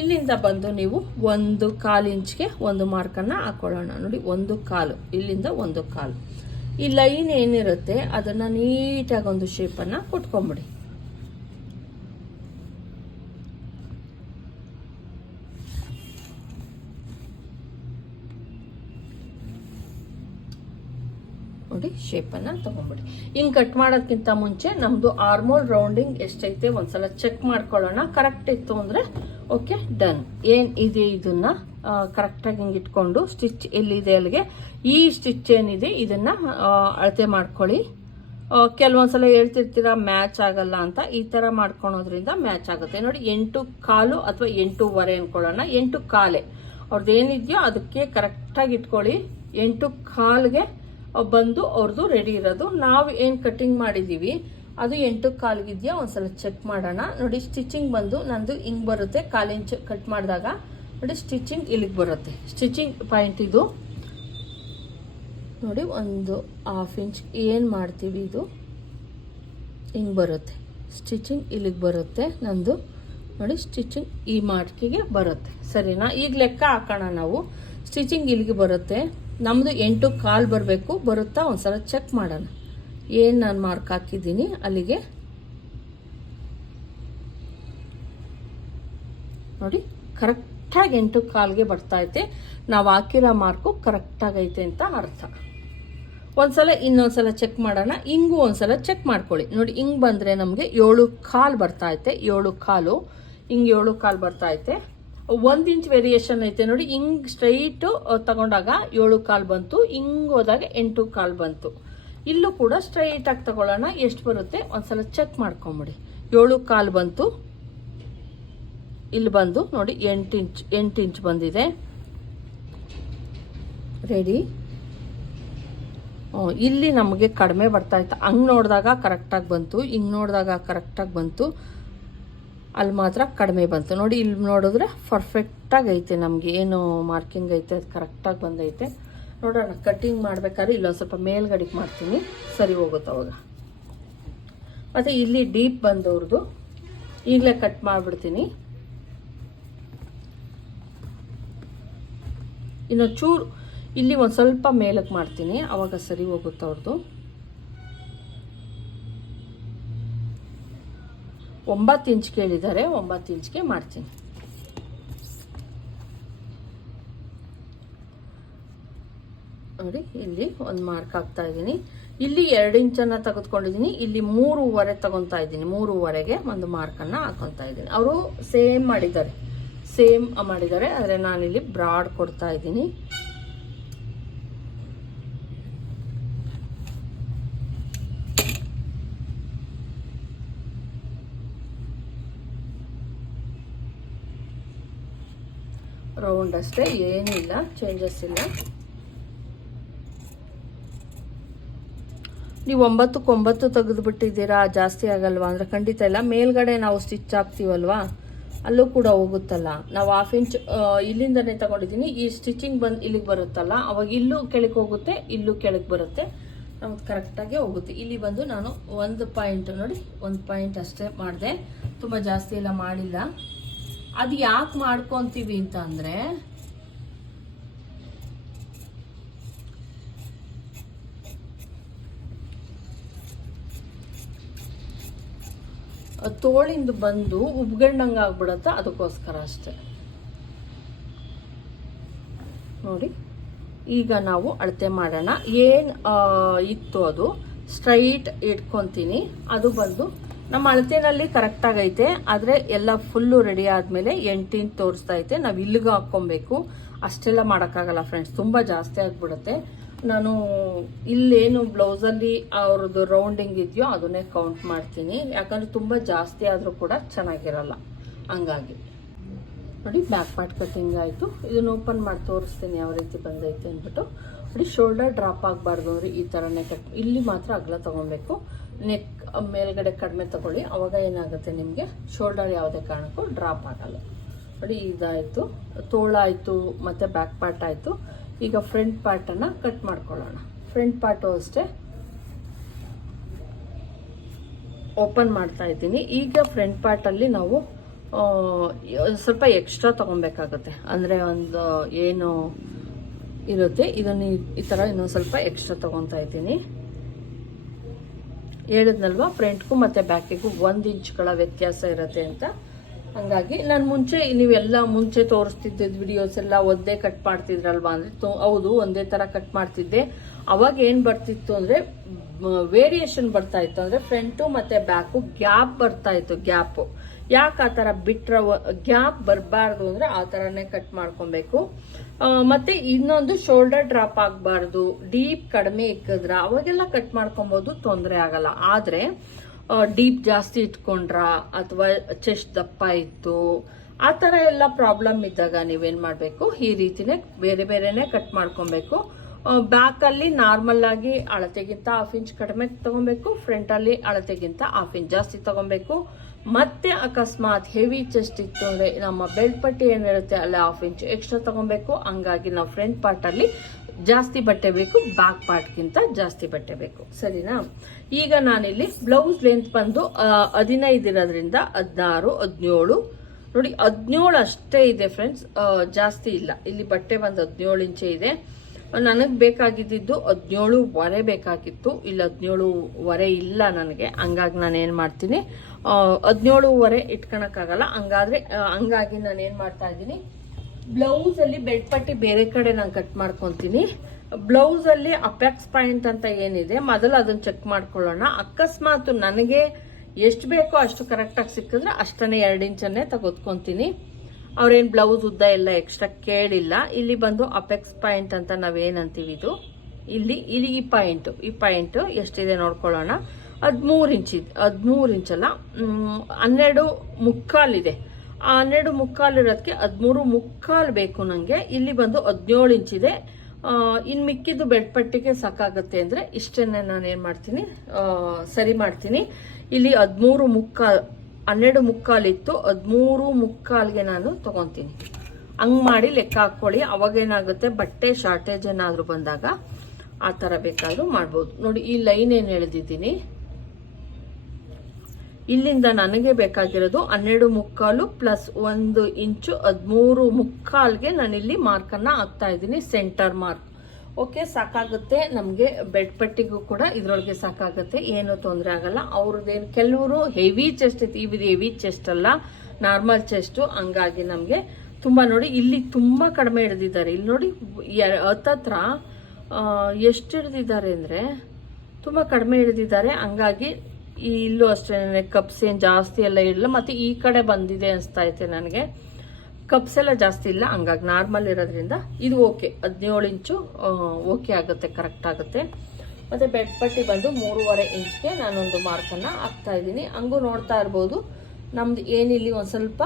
ಇಲ್ಲಿಂದ ಬಂದು ನೀವು ಒಂದು ಕಾಲು ಇಂಚ್ಗೆ ಒಂದು ಮಾರ್ಕನ್ನು ಹಾಕೊಳ್ಳೋಣ. ನೋಡಿ, ಒಂದು ಕಾಲು. ಇಲ್ಲಿಂದ ಒಂದು ಕಾಲು. ಈ ಲೈನ್ ಏನಿರುತ್ತೆ, ಅದನ್ನು ನೀಟಾಗಿ ಒಂದು ಶೇಪನ್ನು ಕೊಟ್ಕೊಂಬಿಡಿ. ನೋಡಿ ಶೇಪನ್ನು ತೊಗೊಂಬಿಡಿ ಹಿಂಗೆ ಕಟ್ ಮಾಡೋದಕ್ಕಿಂತ ಮುಂಚೆ ನಮ್ಮದು ಆರ್ಮೋಲ್ ರೌಂಡಿಂಗ್ ಎಷ್ಟೈತೆ ಒಂದ್ಸಲ ಚೆಕ್ ಮಾಡ್ಕೊಳ್ಳೋಣ. ಕರೆಕ್ಟ್ ಇತ್ತು ಅಂದರೆ ಓಕೆ ಡನ್ ಏನು ಇದೆ ಇದನ್ನ? ಕರೆಕ್ಟಾಗಿ ಹಿಂಗೆ ಇಟ್ಕೊಂಡು ಸ್ಟಿಚ್ ಎಲ್ಲಿದೆ ಅಲ್ಲಿಗೆ? ಈ ಸ್ಟಿಚ್ ಏನಿದೆ ಇದನ್ನ ಅಳತೆ ಮಾಡ್ಕೊಳ್ಳಿ. ಕೆಲವೊಂದ್ಸಲ ಹೇಳ್ತಿರ್ತೀರ ಮ್ಯಾಚ್ ಆಗಲ್ಲ ಅಂತ. ಈ ಥರ ಮಾಡ್ಕೊಳೋದ್ರಿಂದ ಮ್ಯಾಚ್ ಆಗುತ್ತೆ. ನೋಡಿ, ಎಂಟು ಕಾಲು ಅಥವಾ ಎಂಟೂವರೆ ಅನ್ಕೊಳ್ಳೋಣ. ಎಂಟು ಕಾಲೆ. ಅವ್ರದ್ದು ಏನಿದೆಯೋ ಅದಕ್ಕೆ ಕರೆಕ್ಟಾಗಿ ಇಟ್ಕೊಳ್ಳಿ. ಎಂಟು ಕಾಲ್ಗೆ ಬಂದು ಅವ್ರದ್ದು ರೆಡಿ ಇರೋದು. ನಾವು ಏನು ಕಟ್ಟಿಂಗ್ ಮಾಡಿದ್ದೀವಿ ಅದು ಎಂಟು ಕಾಲ್ಗಿದೆಯಾ, ಒಂದ್ಸಲ ಚೆಕ್ ಮಾಡೋಣ. ನೋಡಿ ಸ್ಟಿಚಿಂಗ್ ಬಂದು ನಂದು ಹಿಂಗೆ ಬರುತ್ತೆ ಕಾಲಿಂಚ್ ಕಟ್ ಮಾಡಿದಾಗ. ನೋಡಿ ಸ್ಟಿಚಿಂಗ್ ಇಲ್ಲಿಗೆ ಬರುತ್ತೆ. ಸ್ಟಿಚಿಂಗ್ ಪಾಯಿಂಟ್ ಇದು. ನೋಡಿ, ಒಂದು ಹಾಫ್ ಇಂಚ್ ಏನು ಮಾಡ್ತೀವಿ ಇದು? ಹಿಂಗೆ ಬರುತ್ತೆ. ಸ್ಟಿಚಿಂಗ್ ಇಲ್ಲಿಗೆ ಬರುತ್ತೆ, ನಂದು. ನೋಡಿ ಸ್ಟಿಚಿಂಗ್ ಈ ಮಾರ್ಕಿಗೆ ಬರುತ್ತೆ. ಸರಿನಾ? ಈಗ ಲೆಕ್ಕ ಹಾಕೋಣ ನಾವು. ಸ್ಟಿಚಿಂಗ್ ಇಲ್ಲಿಗೆ ಬರುತ್ತೆ. ನಮ್ಮದು ಎಂಟು ಕಾಲು ಬರಬೇಕು, ಬರುತ್ತಾ? ಒಂದ್ಸಲ ಚೆಕ್ ಮಾಡೋಣ. ಏನು ನಾನು ಮಾರ್ಕ್ ಹಾಕಿದ್ದೀನಿ ಅಲ್ಲಿಗೆ? ನೋಡಿ ಕರೆಕ್ಟಾಗಿ ಎಂಟು ಕಾಲ್ಗೆ ಬರ್ತಾ ಐತೆ. ನಾವು ಹಾಕಿರೋ ಮಾರ್ಕು ಕರೆಕ್ಟಾಗೈತೆ ಅಂತ ಅರ್ಥ. ಒಂದ್ಸಲ ಇನ್ನೊಂದ್ಸಲ ಚೆಕ್ ಮಾಡೋಣ. ಹಿಂಗೂ ಒಂದ್ಸಲ ಚೆಕ್ ಮಾಡ್ಕೊಳ್ಳಿ. ನೋಡಿ ಹಿಂಗೆ ಬಂದರೆ ನಮಗೆ ಏಳು ಕಾಲು ಬರ್ತಾ ಐತೆ. ಏಳು ಕಾಲು. ಹಿಂಗೆ ಏಳು ಕಾಲು ಬರ್ತಾ ಐತೆ. ಒಂದು ಇಂಚ್ ವೇರಿಯೇಷನ್ ಐತೆ ನೋಡಿ. ಹಿಂಗ್ ಸ್ಟ್ರೈಟ್ ತಗೊಂಡಾಗ ಏಳು ಕಾಲು ಬಂತು. ಹಿಂಗ್ ಹೋದಾಗ ಎಂಟು ಕಾಲು ಬಂತು. ಇಲ್ಲೂ ಕೂಡ ಸ್ಟ್ರೈಟ್ ಆಗಿ ತಗೊಳ್ಳೋಣ. ಎಷ್ಟು ಬರುತ್ತೆ? ಒಂದ್ಸಲ ಚೆಕ್ ಮಾಡ್ಕೊಂಬಿಡಿ. ಏಳು ಕಾಲು ಬಂತು. ಇಲ್ಲಿ ಬಂದು ನೋಡಿ ಎಂಟು ಇಂಚ್ ಎಂಟು ಇಂಚ್ ಬಂದಿದೆ. ರೆಡಿ ಇಲ್ಲಿ ನಮಗೆ ಕಡಿಮೆ ಬರ್ತಾ ಇತ್ತು. ಹಂಗೆ ನೋಡಿದಾಗ ಕರೆಕ್ಟಾಗಿ ಬಂತು. ಹಿಂಗೆ ನೋಡಿದಾಗ ಕರೆಕ್ಟಾಗಿ ಬಂತು. ಅಲ್ಲಿ ಮಾತ್ರ ಕಡಿಮೆ ಬಂತು. ನೋಡಿ, ಇಲ್ಲಿ ನೋಡಿದ್ರೆ ಪರ್ಫೆಕ್ಟಾಗಿ ಐತೆ ನಮಗೆ. ಏನು ಮಾರ್ಕಿಂಗ್ ಐತೆ, ಅದು ಕರೆಕ್ಟಾಗಿ ಬಂದೈತೆ. ನೋಡೋಣ ಕಟ್ಟಿಂಗ್ ಮಾಡ್ಬೇಕಾದ್ರೆ ಇಲ್ಲೊಂದು ಸ್ವಲ್ಪ ಮೇಲ್ಗಡೆಗೆ ಮಾಡ್ತೀನಿ. ಸರಿ ಹೋಗುತ್ತೆ ಅವಾಗ. ಮತ್ತು ಇಲ್ಲಿ ಡೀಪ್ ಬಂದವ್ರದ್ದು ಈಗಲೇ ಕಟ್ ಮಾಡಿಬಿಡ್ತೀನಿ. ಇನ್ನು ಚೂರು, ಇಲ್ಲಿ ಒಂದು ಸ್ವಲ್ಪ ಮೇಲಕ್ಕೆ ಮಾಡ್ತೀನಿ. ಅವಾಗ ಸರಿ ಹೋಗುತ್ತೆ ಅವ್ರದ್ದು ಒಂಬತ್ತು ಇಂಚ್ ಕೇಳಿದ್ದಾರೆ ಒಂಬತ್ತು ಇಂಚ್ಗೆ ಮಾಡ್ತೀನಿ. ನೋಡಿ, ಇಲ್ಲಿ ಒಂದು ಮಾರ್ಕ್ ಹಾಕ್ತಾ ಇದ್ದೀನಿ. ಇಲ್ಲಿ ಎರಡು ಇಂಚನ್ನು ತೆಗೆದುಕೊಂಡಿದ್ದೀನಿ, ಇಲ್ಲಿ ಮೂರುವರೆ ತಗೊತಾ ಇದ್ದೀನಿ. ಮೂರುವರೆಗೆ ಒಂದು ಮಾರ್ಕನ್ನು ಹಾಕೊತಾ ಇದ್ದೀನಿ. ಅವರು ಸೇಮ್ ಮಾಡಿದ್ದಾರೆ. ಸೇಮ್ ಮಾಡಿದ್ದಾರೆ, ಆದರೆ ನಾನಿಲ್ಲಿ ಬ್ರಾಡ್ ಕೊಡ್ತಾ ಇದ್ದೀನಿ. ರೌಂಡ್ ಅಷ್ಟೇ ಏನಿಲ್ಲ ಚೇಂಜಸ್ ಇಲ್ಲ. ನೀವು ಒಂಬತ್ತಕ್ಕೆ ಒಂಬತ್ತು ತೆಗೆದು ಬಿಟ್ಟಿದ್ದೀರಾ ಜಾಸ್ತಿ ಆಗಲ್ವಾ? ಅಂದರೆ ಖಂಡಿತ ಇಲ್ಲ. ಮೇಲ್ಗಡೆ ನಾವು ಸ್ಟಿಚ್ ಹಾಕ್ತೀವಲ್ವಾ? ಅಲ್ಲೂ ಕೂಡ ಹೋಗುತ್ತಲ್ಲ. ನಾವು ಹಾಫ್ ಇಂಚ್ ಇಲ್ಲಿಂದನೇ ತಗೊಂಡಿದ್ದೀನಿ. ಈ ಸ್ಟಿಚಿಂಗ್ ಬಂದು ಇಲ್ಲಿಗೆ ಬರುತ್ತಲ್ಲ, ಅವಾಗ ಇಲ್ಲೂ ಕೆಳಗೆ ಹೋಗುತ್ತೆ, ಇಲ್ಲೂ ಕೆಳಗೆ ಬರುತ್ತೆ. ನಮ್ಗೆ ಕರೆಕ್ಟಾಗಿ ಹೋಗುತ್ತೆ. ಇಲ್ಲಿ ಬಂದು ನಾನು ಒಂದು ಪಾಯಿಂಟ್ ನೋಡಿ, ಒಂದು ಪಾಯಿಂಟ್ ಅಷ್ಟೇ ಮಾಡಿದೆ. ತುಂಬ ಜಾಸ್ತಿ ಎಲ್ಲ ಮಾಡಿಲ್ಲ. ಅದು ಯಾಕೆ ಮಾಡ್ಕೊತೀವಿ ಅಂತಂದ್ರೆ ತೋಳಿಂದ ಬಂದು ಉಬ್ಗಂಡಂಗೆ ಆಗ್ಬಿಡತ್ತ ಅದಕ್ಕೋಸ್ಕರ ಅಷ್ಟೆ. ನೋಡಿ, ಈಗ ನಾವು ಅಳತೆ ಮಾಡೋಣ. ಏನು ಇತ್ತು ಅದು? ಸ್ಟ್ರೈಟ್ ಇಟ್ಕೊತೀನಿ. ಅದು ಬಂದು ನಮ್ಮ ಅಳತೆನಲ್ಲಿ ಕರೆಕ್ಟ್ ಆಗೈತೆ, ಆದರೆ ಎಲ್ಲ ಫುಲ್ಲು ರೆಡಿ ಆದಮೇಲೆ ಎಂಟಿನ ತೋರಿಸ್ತಾ ಐತೆ. ನಾವು ಇಲ್ಲಿಗೆ ಹಾಕ್ಕೊಬೇಕು. ಅಷ್ಟೆಲ್ಲ ಮಾಡೋಕ್ಕಾಗಲ್ಲ ಫ್ರೆಂಡ್ಸ್ ತುಂಬ ಜಾಸ್ತಿ ಆಗಿಬಿಡುತ್ತೆ. ನಾನು ಇಲ್ಲೇನು ಬ್ಲೌಸಲ್ಲಿ ಅವ್ರದ್ದು ರೌಂಡಿಂಗ್ ಇದೆಯೋ ಅದನ್ನೇ ಕೌಂಟ್ ಮಾಡ್ತೀನಿ. ಯಾಕಂದರೆ ತುಂಬ ಜಾಸ್ತಿ ಆದರೂ ಕೂಡ ಚೆನ್ನಾಗಿರಲ್ಲ. ಹಂಗಾಗಿ. ನೋಡಿ ಬ್ಯಾಕ್ ಪಾರ್ಟ್ ಕಟ್ಟಿಂಗ್ ಆಯಿತು. ಇದನ್ನು ಓಪನ್ ಮಾಡಿ ತೋರಿಸ್ತೀನಿ ಯಾವ ರೀತಿ ಬಂದೈತೆ ಅಂದ್ಬಿಟ್ಟು. ನೋಡಿ ಶೋಲ್ಡರ್ ಡ್ರಾಪ್ ಆಗಬಾರ್ದು ಅಂದರೆ ಈ ಥರನೇ ಕಟ್ ಇಲ್ಲಿ ಮಾತ್ರ ಅಗಲ ತೊಗೊಬೇಕು ನೆಕ್ ಮೇಲ್ಗಡೆ ಕಡಿಮೆ ತಗೊಳ್ಳಿ, ಅವಾಗ ಏನಾಗುತ್ತೆ ನಿಮಗೆ? ಶೋಲ್ಡರ್ ಯಾವುದೇ ಕಾರಣಕ್ಕೂ ಡ್ರಾಪ್ ಆಗಲ್ಲ. ನೋಡಿ, ಇದಾಯಿತು. ತೋಳಾಯಿತು ಮತ್ತು ಬ್ಯಾಕ್ ಪಾರ್ಟ್ ಆಯಿತು. ಈಗ ಫ್ರಂಟ್ ಪಾರ್ಟನ್ನು ಕಟ್ ಮಾಡ್ಕೊಳ್ಳೋಣ. ಫ್ರಂಟ್ ಪಾರ್ಟು ಅಷ್ಟೇ ಓಪನ್ ಮಾಡ್ತಾ ಇದ್ದೀನಿ. ಈಗ ಫ್ರಂಟ್ ಪಾರ್ಟಲ್ಲಿ ನಾವು ಸ್ವಲ್ಪ ಎಕ್ಸ್ಟ್ರಾ ತೊಗೊಬೇಕಾಗುತ್ತೆ ಅಂದರೆ ಒಂದು, ಏನು ಇರುತ್ತೆ, ಇದನ್ನು ಈ- ಥರ ಇನ್ನೊಂದು ಸ್ವಲ್ಪ ಎಕ್ಸ್ಟ್ರಾ ತೊಗೊತಾ ಇದ್ದೀನಿ. ಹೇಳಿದ್ನಲ್ವಾ? ಫ್ರಂಟ್ಗೂ ಮತ್ತು ಬ್ಯಾಕಿಗೂ ಒಂದು ಇಂಚ್ಗಳ ವ್ಯತ್ಯಾಸ ಇರುತ್ತೆ ಅಂತ. ಹಂಗಾಗಿ ನಾನು ಮುಂಚೆ ನೀವೆಲ್ಲ ಮುಂಚೆ ತೋರಿಸ್ತಿದ್ದಿದ್ದು ವಿಡಿಯೋಸ್ ಎಲ್ಲ ಒಂದೇ ಕಟ್ ಮಾಡ್ತಿದ್ರಲ್ವಾ ಅಂದರೆ ಹೌದು, ಒಂದೇ ಥರ ಕಟ್ ಮಾಡ್ತಿದ್ದೆ. ಅವಾಗ ಏನು ಬರ್ತಿತ್ತು ಅಂದರೆ ವೇರಿಯೇಷನ್ ಬರ್ತಾ ಇತ್ತು. ಅಂದರೆ ಫ್ರಂಟು ಮತ್ತು ಬ್ಯಾಕು ಗ್ಯಾಪ್ ಬರ್ತಾ ಇತ್ತು ಗ್ಯಾಪು ಯಾಕೆ ಆ ಥರ ಬಿಟ್ರ ಗ್ಯಾಪ್ ಬರಬಾರ್ದು ಅಂದರೆ ಆ ತರನೇ ಕಟ್ ಮಾಡ್ಕೊಬೇಕು. ಮತ್ತೆ ಇನ್ನೊಂದು ಶೋಲ್ಡರ್ ಡ್ರಾಪ್ ಆಗಬಾರ್ದು ಡೀಪ್ ಕಡಿಮೆ ಇಕ್ಕಿದ್ರ ಅವಾಗೆಲ್ಲ ಕಟ್ ಮಾಡ್ಕೊಬೋದು, ತೊಂದರೆ ಆಗಲ್ಲ. ಆದರೆ ಡೀಪ್ ಜಾಸ್ತಿ ಇಟ್ಕೊಂಡ್ರ ಅಥವಾ ಚೆಸ್ಟ್ ದಪ್ಪ ಇತ್ತು, ಆ ಥರ ಎಲ್ಲ ಪ್ರಾಬ್ಲಮ್ ಇದ್ದಾಗ ನೀವೇನು ಮಾಡಬೇಕು? ಈ ರೀತಿನೇ ಬೇರೆ ಬೇರೆನೆ ಕಟ್ ಮಾಡ್ಕೊಬೇಕು. ಬ್ಯಾಕಲ್ಲಿ ನಾರ್ಮಲ್ ಆಗಿ ಅಳತೆಗಿಂತ ಹಾಫ್ ಇಂಚ್ ಕಡಿಮೆ ತಗೊಬೇಕು ಫ್ರಂಟಲ್ಲಿ ಅಳತೆಗಿಂತ ಹಾಫ್ ಇಂಚ್ ಜಾಸ್ತಿ ತಗೊಬೇಕು. ಮತ್ತೆ ಅಕಸ್ಮಾತ್ ಹೆವಿ ಚೆಸ್ಟ್ ಇತ್ತು ಅಂದರೆ ನಮ್ಮ ಬೆಲ್ಟ್ ಪಟ್ಟಿ ಏನಿರುತ್ತೆ ಅಲ್ಲಿ ಹಾಫ್ ಇಂಚ್ ಎಕ್ಸ್ಟ್ರಾ ತಗೊಬೇಕು. ಹಂಗಾಗಿ ನಾವು ಫ್ರಂಟ್ ಪಾರ್ಟಲ್ಲಿ ಜಾಸ್ತಿ ಬಟ್ಟೆ ಬೇಕು ಬ್ಯಾಕ್ ಪಾರ್ಟ್ಗಿಂತ ಜಾಸ್ತಿ ಬಟ್ಟೆ ಬೇಕು. ಸರಿನಾ? ಈಗ ನಾನಿಲ್ಲಿ ಬ್ಲೌಸ್ ಲೆಂತ್ ಬಂದು ಹದಿನೈದು ಇರೋದ್ರಿಂದ ಹದಿನಾರು, ಹದಿನೇಳು. ನೋಡಿ, ಹದಿನೇಳು ಅಷ್ಟೇ ಇದೆ ಫ್ರೆಂಡ್ಸ್ ಜಾಸ್ತಿ ಇಲ್ಲ. ಇಲ್ಲಿ ಬಟ್ಟೆ ಬಂದು ಹದಿನೇಳು ಇಂಚೆ ಇದೆ. ನನಗೆ ಬೇಕಾಗಿದ್ದು ಹದಿನೇಳುವರೆ ಬೇಕಾಗಿತ್ತು. ಇಲ್ಲಿ ಹದಿನೇಳುವರೆ ಇಲ್ಲ ನನಗೆ. ಹಂಗಾಗಿ ನಾನು ಏನು ಮಾಡ್ತೀನಿ? ಹದಿನೇಳುವರೆ ಇಟ್ಕೊಳಕ್ಕಾಗಲ್ಲ ಹಂಗಾದ್ರೆ ಹಂಗಾಗಿ ನಾನು ಏನು ಮಾಡ್ತಾ ಇದ್ದೀನಿ. ಬ್ಲೌಸ್ ಅಲ್ಲಿ ಬೆಡ್ ಪಟ್ಟಿ ಬೇರೆ ಕಡೆ ನಾನು ಕಟ್ ಮಾಡ್ಕೊತೀನಿ. ಬ್ಲೌಸಲ್ಲಿ ಅಪೆಕ್ಸ್ ಪಾಯಿಂಟ್ ಅಂತ ಏನಿದೆ, ಮೊದಲು ಅದನ್ನ ಚೆಕ್ ಮಾಡ್ಕೊಳ್ಳೋಣ. ಅಕಸ್ಮಾತ್ ನನಗೆ ಎಷ್ಟು ಬೇಕೋ ಅಷ್ಟು ಕರೆಕ್ಟಾಗಿ ಸಿಕ್ಕಿದ್ರೆ ಅಷ್ಟನೇ ಎರಡು ಇಂಚನ್ನೇ ತೆಗೆದುಕೊಂತೀನಿ ಅವ್ರೇನು ಬ್ಲೌಸ್ ಉದ್ದ ಎಲ್ಲ ಎಕ್ಸ್ಟ್ರಾ ಕೇಳಿಲ್ಲ. ಇಲ್ಲಿ ಬಂದು ಅಪೆಕ್ಸ್ ಪಾಯಿಂಟ್ ಅಂತ ನಾವೇನಂತೀವಿ ಇದು? ಇಲ್ಲಿ ಇಲ್ಲಿ ಈ ಪಾಯಿಂಟ್ ಈ ಪಾಯಿಂಟ್ ಎಷ್ಟಿದೆ ನೋಡ್ಕೊಳ್ಳೋಣ. ಹದಿಮೂರು ಇಂಚ್ ಹದಿಮೂರು ಇಂಚಲ್ಲ. ಹನ್ನೆರಡು ಮುಕ್ಕಾಲಿದೆ ಆ ಹನ್ನೆರಡು ಮುಕ್ಕಾಲು ಇರೋದಕ್ಕೆ ಹದಿಮೂರು ಮುಕ್ಕಾಲು ಬೇಕು ನನಗೆ ಇಲ್ಲಿ ಬಂದು ಹದಿನೇಳು ಇಂಚಿದೆ ಇನ್ನು ಮಿಕ್ಕಿದ್ದು ಬೆಡ್ಪಟ್ಟಿಗೆ ಸಾಕಾಗುತ್ತೆ ಅಂದರೆ ಇಷ್ಟನ್ನೇ ನಾನು ಏನು ಮಾಡ್ತೀನಿ ಸರಿ ಮಾಡ್ತೀನಿ. ಇಲ್ಲಿ ಹದಿಮೂರು ಮುಕ್ಕಾಲು, ಹನ್ನೆರಡು ಮುಕ್ಕಾಲಿತ್ತು ಹದಿಮೂರು ಮುಕ್ಕಾಲ್ಗೆ ನಾನು ತಗೊತೀನಿ. ಹಂಗೆ ಮಾಡಿ ಲೆಕ್ಕ ಹಾಕ್ಕೊಳ್ಳಿ. ಅವಾಗ ಏನಾಗುತ್ತೆ, ಬಟ್ಟೆ ಶಾರ್ಟೇಜ್ ಏನಾದರೂ ಬಂದಾಗ ಆ ಥರ ಬೇಕಾದರೂ ಮಾಡ್ಬೋದು. ನೋಡಿ, ಈ ಲೈನ್ ಏನು ಎಳೆದಿದ್ದೀನಿ ಇಲ್ಲಿಂದ ನನಗೆ ಬೇಕಾಗಿರೋದು ಹನ್ನೆರಡು ಮುಕ್ಕಾಲು ಪ್ಲಸ್ ಒಂದು ಇಂಚು ಹದಿಮೂರು ಮುಕ್ಕಾಲ್ಗೆ ನಾನಿಲ್ಲಿ ಮಾರ್ಕನ್ನು ಹಾಕ್ತಾ ಇದ್ದೀನಿ, ಸೆಂಟರ್ ಮಾರ್ಕ್. ಓಕೆ ಸಾಕಾಗುತ್ತೆ. ನಮಗೆ ಬೆಡ್ ಪಟ್ಟಿಗೂ ಕೂಡ ಇದರೊಳಗೆ ಸಾಕಾಗುತ್ತೆ. ಏನು ತೊಂದರೆ ಆಗಲ್ಲ. ಅವ್ರದ್ದೇನು ಕೆಲವರು ಹೆವಿ ಚೆಸ್ಟ್ ಇತ್ತು. ಇದು ಹೆವಿ ಚೆಸ್ಟ್ ಅಲ್ಲ. ನಾರ್ಮಲ್ ಚೆಸ್ಟು ಹಂಗಾಗಿ ನಮಗೆ ತುಂಬ ನೋಡಿ, ಇಲ್ಲಿ ತುಂಬ ಕಡಿಮೆ ಹಿಡ್ದಿದ್ದಾರೆ. ಇಲ್ಲಿ ನೋಡಿ ಹತ್ತತ್ರ ಎಷ್ಟು ಹಿಡಿದಿದ್ದಾರೆ ಅಂದರೆ ತುಂಬ ಕಡಿಮೆ ಹಿಡಿದಿದ್ದಾರೆ. ಹಂಗಾಗಿ ಇಲ್ಲೂ ಅಷ್ಟೇ ಕಪ್ಸ್ ಏನು ಜಾಸ್ತಿ ಎಲ್ಲ ಇರಲಿಲ್ಲ ಮತ್ತು ಈ ಕಡೆ ಬಂದಿದೆ ಅನಿಸ್ತಾ ಐತೆ ನನಗೆ. ಕಪ್ಸ್ ಎಲ್ಲ ಜಾಸ್ತಿ ಇಲ್ಲ, ಹಂಗಾಗಿ ನಾರ್ಮಲ್ ಇರೋದ್ರಿಂದ ಇದು ಓಕೆ ಹದಿನೇಳು ಇಂಚು ಓಕೆ ಆಗುತ್ತೆ ಕರೆಕ್ಟ್ ಆಗುತ್ತೆ. ಮತ್ತು ಬೆಡ್ ಪಟ್ಟಿ ಬಂದು ಮೂರುವರೆ ಇಂಚ್ಗೆ ನಾನೊಂದು ಮಾರ್ಕನ್ನು ಹಾಕ್ತಾ ಇದ್ದೀನಿ. ಹಂಗೂ ನೋಡ್ತಾ ಇರ್ಬೋದು. ನಮ್ದು ಏನಿಲ್ಲಿ ಒಂದು ಸ್ವಲ್ಪ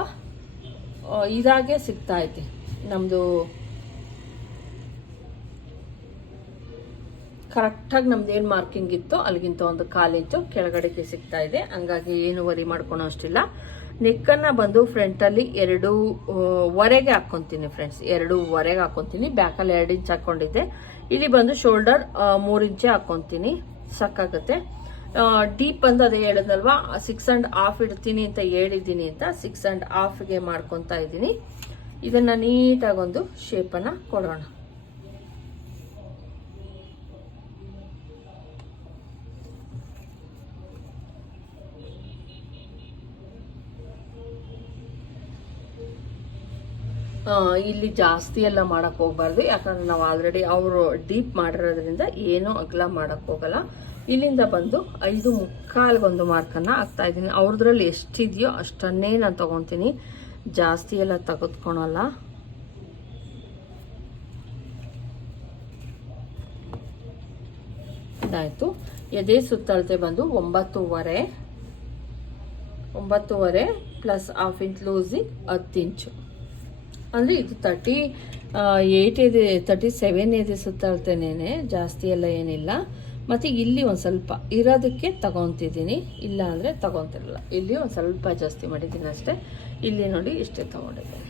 ಇದಾಗೆ ಸಿಗ್ತಾ ಐತಿ. ನಮ್ಮದು ಕರೆಕ್ಟಾಗಿ ನಮ್ದು ಏನು ಮಾರ್ಕಿಂಗ್ ಇತ್ತು ಅಲ್ಲಿಗಿಂತ ಒಂದು ಕಾಲು ಇಂಚು ಕೆಳಗಡೆಗೆ ಸಿಗ್ತಾ ಇದೆ. ಹಂಗಾಗಿ ಏನು ವರಿ ಮಾಡ್ಕೊಳೋ ಅಷ್ಟಿಲ್ಲ. ನೆಕ್ಕನ್ನು ಬಂದು ಫ್ರಂಟಲ್ಲಿ ಎರಡು ವರೆಗೆ ಹಾಕ್ಕೊತೀನಿ ಫ್ರೆಂಡ್ಸ್ ಎರಡು ವರೆಗೆ ಹಾಕ್ಕೊತೀನಿ ಬ್ಯಾಕಲ್ಲಿ ಎರಡು ಇಂಚ್ ಹಾಕ್ಕೊಂಡಿದ್ದೆ ಇಲ್ಲಿ ಬಂದು ಶೋಲ್ಡರ್ ಮೂರು ಇಂಚೆ ಹಾಕ್ಕೊತೀನಿ ಸಾಕಾಗುತ್ತೆ. ಡೀಪ್ ಬಂದು ಅದೇ ಹೇಳಿದ್ನಲ್ವಾ ಸಿಕ್ಸ್ ಆ್ಯಂಡ್ ಹಾಫ್ ಇಡ್ತೀನಿ ಅಂತ ಹೇಳಿದ್ದೀನಿ ಅಂತ ಸಿಕ್ಸ್ ಆ್ಯಂಡ್ ಹಾಫ್ಗೆ ಮಾಡ್ಕೊತಾ ಇದ್ದೀನಿ. ಇದನ್ನು ನೀಟಾಗೊಂದು ಶೇಪನ್ನು ಕೊಡೋಣ. ಇಲ್ಲಿ ಜಾಸ್ತಿ ಎಲ್ಲ ಮಾಡಕ್ ಹೋಗ್ಬಾರ್ದು. ಯಾಕಂದ್ರೆ ನಾವು ಆಲ್ರೆಡಿ ಅವರು ಡೀಪ್ ಮಾಡಿರೋದ್ರಿಂದ ಏನೂ ಅಗಲ ಮಾಡಕ್ ಹೋಗಲ್ಲ. ಇಲ್ಲಿಂದ ಬಂದು ಐದು ಮುಕ್ಕಾಲ್ಗೊಂದು ಮಾರ್ಕನ್ನು ಹಾಕ್ತಾ ಇದ್ದೀನಿ. ಅವ್ರದ್ರಲ್ಲಿ ಎಷ್ಟಿದೆಯೋ ಅಷ್ಟನ್ನೇ ನಾನು ತಗೊತೀನಿ. ಜಾಸ್ತಿ ಎಲ್ಲ ತೆಗೆದುಕೊಳಲ್ಲ. ಇದಾಯ್ತು. ಎದೆ ಸುತ್ತಳತೆ ಬಂದು ಒಂಬತ್ತೂವರೆ. ಒಂಬತ್ತೂವರೆ ಪ್ಲಸ್ ಹಾಫ್ ಇಂಚ್ ಲೂಸಿ ಹತ್ತು ಇಂಚು ಅಂದರೆ ಇದು ತರ್ಟಿ ಏಯ್ಟ್ ಇದೆ ತರ್ಟಿ ಸೆವೆನ್ ಇದೆ ಸುತ್ತಾಡ್ತೇನೆ ಜಾಸ್ತಿ ಎಲ್ಲ ಏನಿಲ್ಲ. ಮತ್ತು ಇಲ್ಲಿ ಒಂದು ಸ್ವಲ್ಪ ಇರೋದಕ್ಕೆ ತಗೊತಿದ್ದೀನಿ, ಇಲ್ಲ ಅಂದರೆ ತಗೊತಿರಲ್ಲ. ಇಲ್ಲಿ ಒಂದು ಸ್ವಲ್ಪ ಜಾಸ್ತಿ ಮಾಡಿದ್ದೀನಿ ಅಷ್ಟೇ. ಇಲ್ಲಿ ನೋಡಿ ಇಷ್ಟೇ ತಗೊಂಡಿದ್ದೀನಿ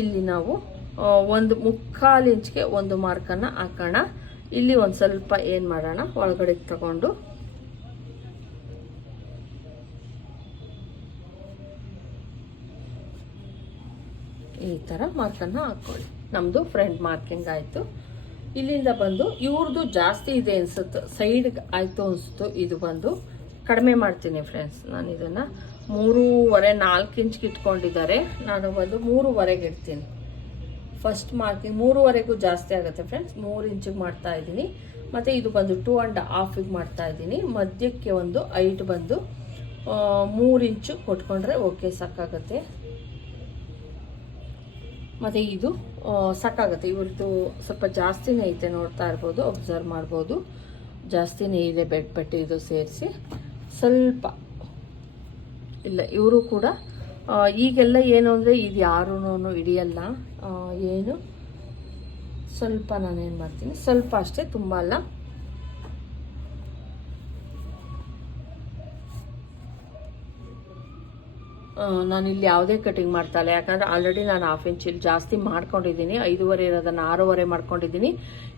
ಇಲ್ಲಿ ನಾವು ಒಂದು ಮುಕ್ಕಾಲು ಇಂಚ್ಗೆ ಒಂದು ಮಾರ್ಕನ್ನು ಹಾಕೋಣ. ಇಲ್ಲಿ ಒಂದು ಸ್ವಲ್ಪ ಏನು ಮಾಡೋಣ, ಒಳಗಡೆ ತಗೊಂಡು ಈ ಥರ ಮಾರ್ಕನ್ನು ಹಾಕ್ಕೊಳ್ಳಿ ನಮ್ಮದು ಫ್ರಂಟ್ ಮಾರ್ಕಿಂಗ್ ಆಯಿತು. ಇಲ್ಲಿಂದ ಬಂದು ಇವ್ರದ್ದು ಜಾಸ್ತಿ ಇದೆ ಅನ್ಸುತ್ತೆ. ಸೈಡ್ ಆಯಿತು ಅನಿಸ್ತು ಇದು ಬಂದು ಕಡಿಮೆ ಮಾಡ್ತೀನಿ ಫ್ರೆಂಡ್ಸ್ ನಾನು ಇದನ್ನು ಮೂರೂವರೆ ನಾಲ್ಕು ಇಂಚ್ಗೆ ಇಟ್ಕೊಂಡಿದ್ದಾರೆ. ನಾನು ಬಂದು ಮೂರುವರೆಗೆ ಇಡ್ತೀನಿ. ಫಸ್ಟ್ ಮಾರ್ಕಿಂಗ್ ಮೂರುವರೆಗೂ ಜಾಸ್ತಿ ಆಗುತ್ತೆ ಫ್ರೆಂಡ್ಸ್ ಮೂರು ಇಂಚಿಗೆ ಮಾಡ್ತಾ ಇದ್ದೀನಿ. ಮತ್ತು ಇದು ಬಂದು ಟೂ ಆ್ಯಂಡ್ ಹಾಫಿಗೆ ಮಾಡ್ತಾ ಇದ್ದೀನಿ. ಮಧ್ಯಕ್ಕೆ ಒಂದು ಐಟ್ ಬಂದು ಮೂರು ಇಂಚು ಕೊಟ್ಕೊಂಡ್ರೆ ಓಕೆ ಸಾಕಾಗುತ್ತೆ. ಮತ್ತು ಇದು ಸಾಕಾಗುತ್ತೆ ಇವ್ರದ್ದು ಸ್ವಲ್ಪ ಜಾಸ್ತಿನೇ ಐತೆ ನೋಡ್ತಾ ಇರ್ಬೋದು ಅಬ್ಸರ್ವ್ ಮಾಡ್ಬೋದು. ಜಾಸ್ತಿನೇ ಇದೆ ಬೆಡ್ ಪಟ್ಟಿ ಇದು ಸೇರಿಸಿ. ಸ್ವಲ್ಪ ಇಲ್ಲ, ಇವರು ಕೂಡ ಈಗೆಲ್ಲ ಏನು ಅಂದರೆ ಇದು ಯಾರೂ ಹಿಡಿಯಲ್ಲ. ಏನು? ಸ್ವಲ್ಪ ನಾನೇನು ಮಾಡ್ತೀನಿ? ಸ್ವಲ್ಪ ಅಷ್ಟೇ, ತುಂಬ ಅಲ್ಲ. ಆ, ಇಲ್ಲಿ ಯಾವುದೇ ಕಟಿಂಗ್ ಮಾಡ್ತಾ ಇಲ್ಲ ಯಾಕಂದರೆ ಆಲ್ರೆಡಿ ನಾನು ಹಾಫ್ ಇಂಚ್ ಇಲ್ಲಿ ಜಾಸ್ತಿ ಮಾಡ್ಕೊಂಡಿದ್ದೀನಿ. ಐದೂವರೆ ಇರೋದನ್ನು ಆರೂವರೆ ಮಾಡ್ಕೊಂಡಿದ್ದೀನಿ.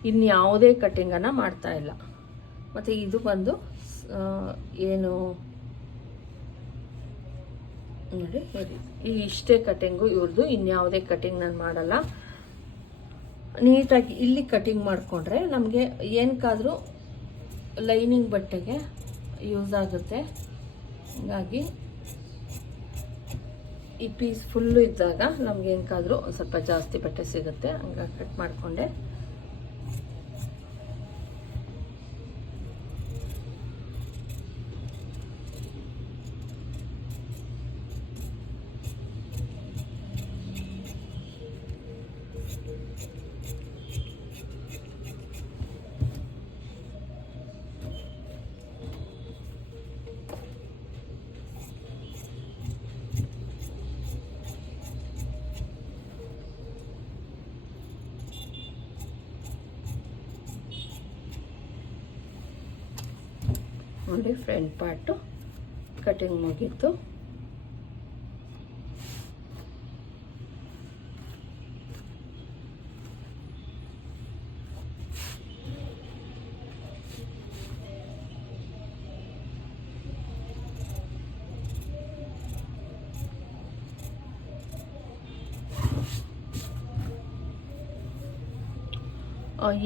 ಇನ್ನು ಯಾವುದೇ ಕಟಿಂಗನ್ನು ಮಾಡ್ತಾ ಇಲ್ಲ. ಮತ್ತು ಇದು ಬಂದು ಏನು ನೋಡಿ ಈ ಇಷ್ಟೇ ಕಟಿಂಗು ಇವ್ರದ್ದು ಇನ್ಯಾವುದೇ ಕಟಿಂಗ್ ನಾನು ಮಾಡಲ್ಲ. ನೀಟಾಗಿ ಇಲ್ಲಿ ಕಟಿಂಗ್ ಮಾಡಿಕೊಂಡ್ರೆ ನಮಗೆ ಏನಕ್ಕಾದರೂ ಲೈನಿಂಗ್ ಬಟ್ಟೆಗೆ ಯೂಸ್ ಆಗುತ್ತೆ. ಹೀಗಾಗಿ ಈ ಪೀಸ್ ಫುಲ್ಲು ಇದ್ದಾಗ ನಮ್ಗೆ ಏನಕ್ಕಾದ್ರೂ ಸ್ವಲ್ಪ ಜಾಸ್ತಿ ಬಟ್ಟೆ ಸಿಗುತ್ತೆ. ಹಂಗಾಗಿ ಕಟ್ ಮಾಡಿಕೊಂಡೆ. ನೋಡಿ ಫ್ರಂಟ್ ಪಾರ್ಟು. ಕಟಿಂಗ್ ಮುಗೀತು.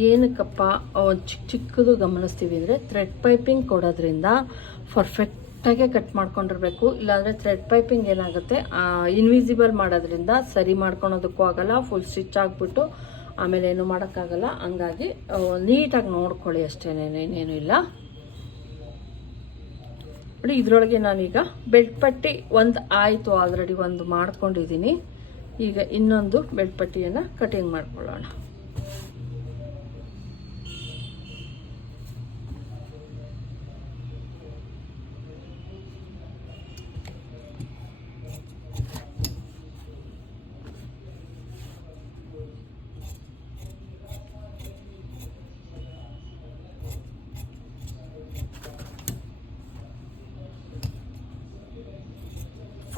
ಏನಕ್ಕಪ್ಪ? ಒಂದು ಚಿಕ್ಕ ಚಿಕ್ಕದು ಗಮನಿಸ್ತೀವಿ ಅಂದರೆ ಥ್ರೆಡ್ ಪೈಪಿಂಗ್ ಕೊಡೋದ್ರಿಂದ ಪರ್ಫೆಕ್ಟಾಗೆ ಕಟ್ ಮಾಡ್ಕೊಂಡಿರಬೇಕು. ಇಲ್ಲಾಂದರೆ ಥ್ರೆಡ್ ಪೈಪಿಂಗ್ ಏನಾಗುತ್ತೆ ಇನ್ವಿಸಿಬಲ್ ಮಾಡೋದ್ರಿಂದ ಸರಿ ಮಾಡ್ಕೊಳೋದಕ್ಕೂ ಆಗಲ್ಲ ಫುಲ್ ಸ್ಟಿಚ್ ಆಗಿಬಿಟ್ಟು ಆಮೇಲೆ ಏನು ಮಾಡೋಕ್ಕಾಗಲ್ಲ. ಹಂಗಾಗಿ ನೀಟಾಗಿ ನೋಡ್ಕೊಳ್ಳಿ ಅಷ್ಟೇನೇನು ಇನ್ನೇನು ಇಲ್ಲ. ನೋಡಿ, ಇದರೊಳಗೆ ನಾನೀಗ ಬೆಲ್ಟ್ ಪಟ್ಟಿ ಒಂದು ಆಯಿತು ಆಲ್ರೆಡಿ ಒಂದು ಮಾಡ್ಕೊಂಡಿದ್ದೀನಿ. ಈಗ ಇನ್ನೊಂದು ಬೆಲ್ಟ್ ಪಟ್ಟಿಯನ್ನು ಕಟಿಂಗ್ ಮಾಡ್ಕೊಳ್ಳೋಣ.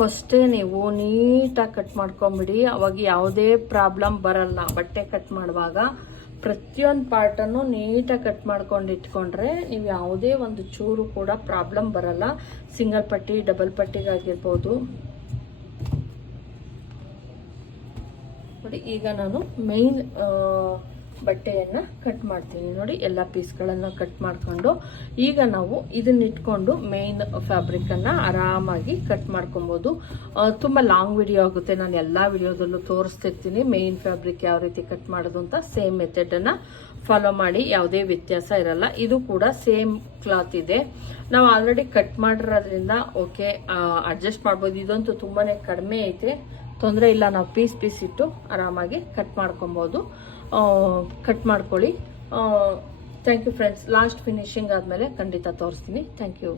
ಫಸ್ಟೇ ನೀವು ನೀಟಾಗಿ ಕಟ್ ಮಾಡ್ಕೊಂಬಿಡಿ. ಅವಾಗ ಯಾವುದೇ ಪ್ರಾಬ್ಲಮ್ ಬರಲ್ಲ. ಬಟ್ಟೆ ಕಟ್ ಮಾಡುವಾಗ ಪ್ರತಿಯೊಂದು ಪಾರ್ಟನ್ನು ನೀಟಾಗಿ ಕಟ್ ಮಾಡ್ಕೊಂಡು ಇಟ್ಕೊಂಡ್ರೆ ನೀವು ಯಾವುದೇ ಒಂದು ಚೂರು ಕೂಡ ಪ್ರಾಬ್ಲಮ್ ಬರಲ್ಲ. ಸಿಂಗಲ್ ಪಟ್ಟಿ, ಡಬಲ್ ಪಟ್ಟಿಗಾಗಿರ್ಬೋದು. ನೋಡಿ, ಈಗ ನಾನು ಮೇಯ್ನ್ ಬಟ್ಟೆಯನ್ನು ಕಟ್ ಮಾಡ್ತೀನಿ. ನೋಡಿ, ಎಲ್ಲ ಪೀಸ್ಗಳನ್ನು ಕಟ್ ಮಾಡಿಕೊಂಡು, ಈಗ ನಾವು ಇದನ್ನ ಇಟ್ಕೊಂಡು ಮೇಯ್ನ್ ಫ್ಯಾಬ್ರಿಕನ್ನು ಆರಾಮಾಗಿ ಕಟ್ ಮಾಡ್ಕೊಬೋದು. ತುಂಬ ಲಾಂಗ್ ವಿಡಿಯೋ ಆಗುತ್ತೆ. ನಾನು ಎಲ್ಲ ವಿಡಿಯೋದಲ್ಲೂ ತೋರಿಸ್ತಿರ್ತೀನಿ ಮೇಯ್ನ್ ಫ್ಯಾಬ್ರಿಕ್ ಯಾವ ರೀತಿ ಕಟ್ ಮಾಡೋದು ಅಂತ. ಸೇಮ್ ಮೆಥಡನ್ನು ಫಾಲೋ ಮಾಡಿ, ಯಾವುದೇ ವ್ಯತ್ಯಾಸ ಇರಲ್ಲ. ಇದು ಕೂಡ ಸೇಮ್ ಕ್ಲಾತ್ ಇದೆ. ನಾವು ಆಲ್ರೆಡಿ ಕಟ್ ಮಾಡಿರೋದ್ರಿಂದ ಓಕೆ ಅಡ್ಜಸ್ಟ್ ಮಾಡ್ಬೋದು. ಇದಂತೂ ತುಂಬಾ ಕಡಿಮೆ ಐತೆ. ತೊಂದರೆ ಇಲ್ಲ. ನಾವು ಪೀಸ್ ಪೀಸ್ ಇಟ್ಟು ಆರಾಮಾಗಿ ಕಟ್ ಮಾಡ್ಕೊಬೋದು. ಕಟ್ ಮಾಡ್ಕೊಳ್ಳಿ. Thank you friends last finishing ಆದಮೇಲೆ ಖಂಡಿತ ತೋರಿಸ್ತೀನಿ. Thank you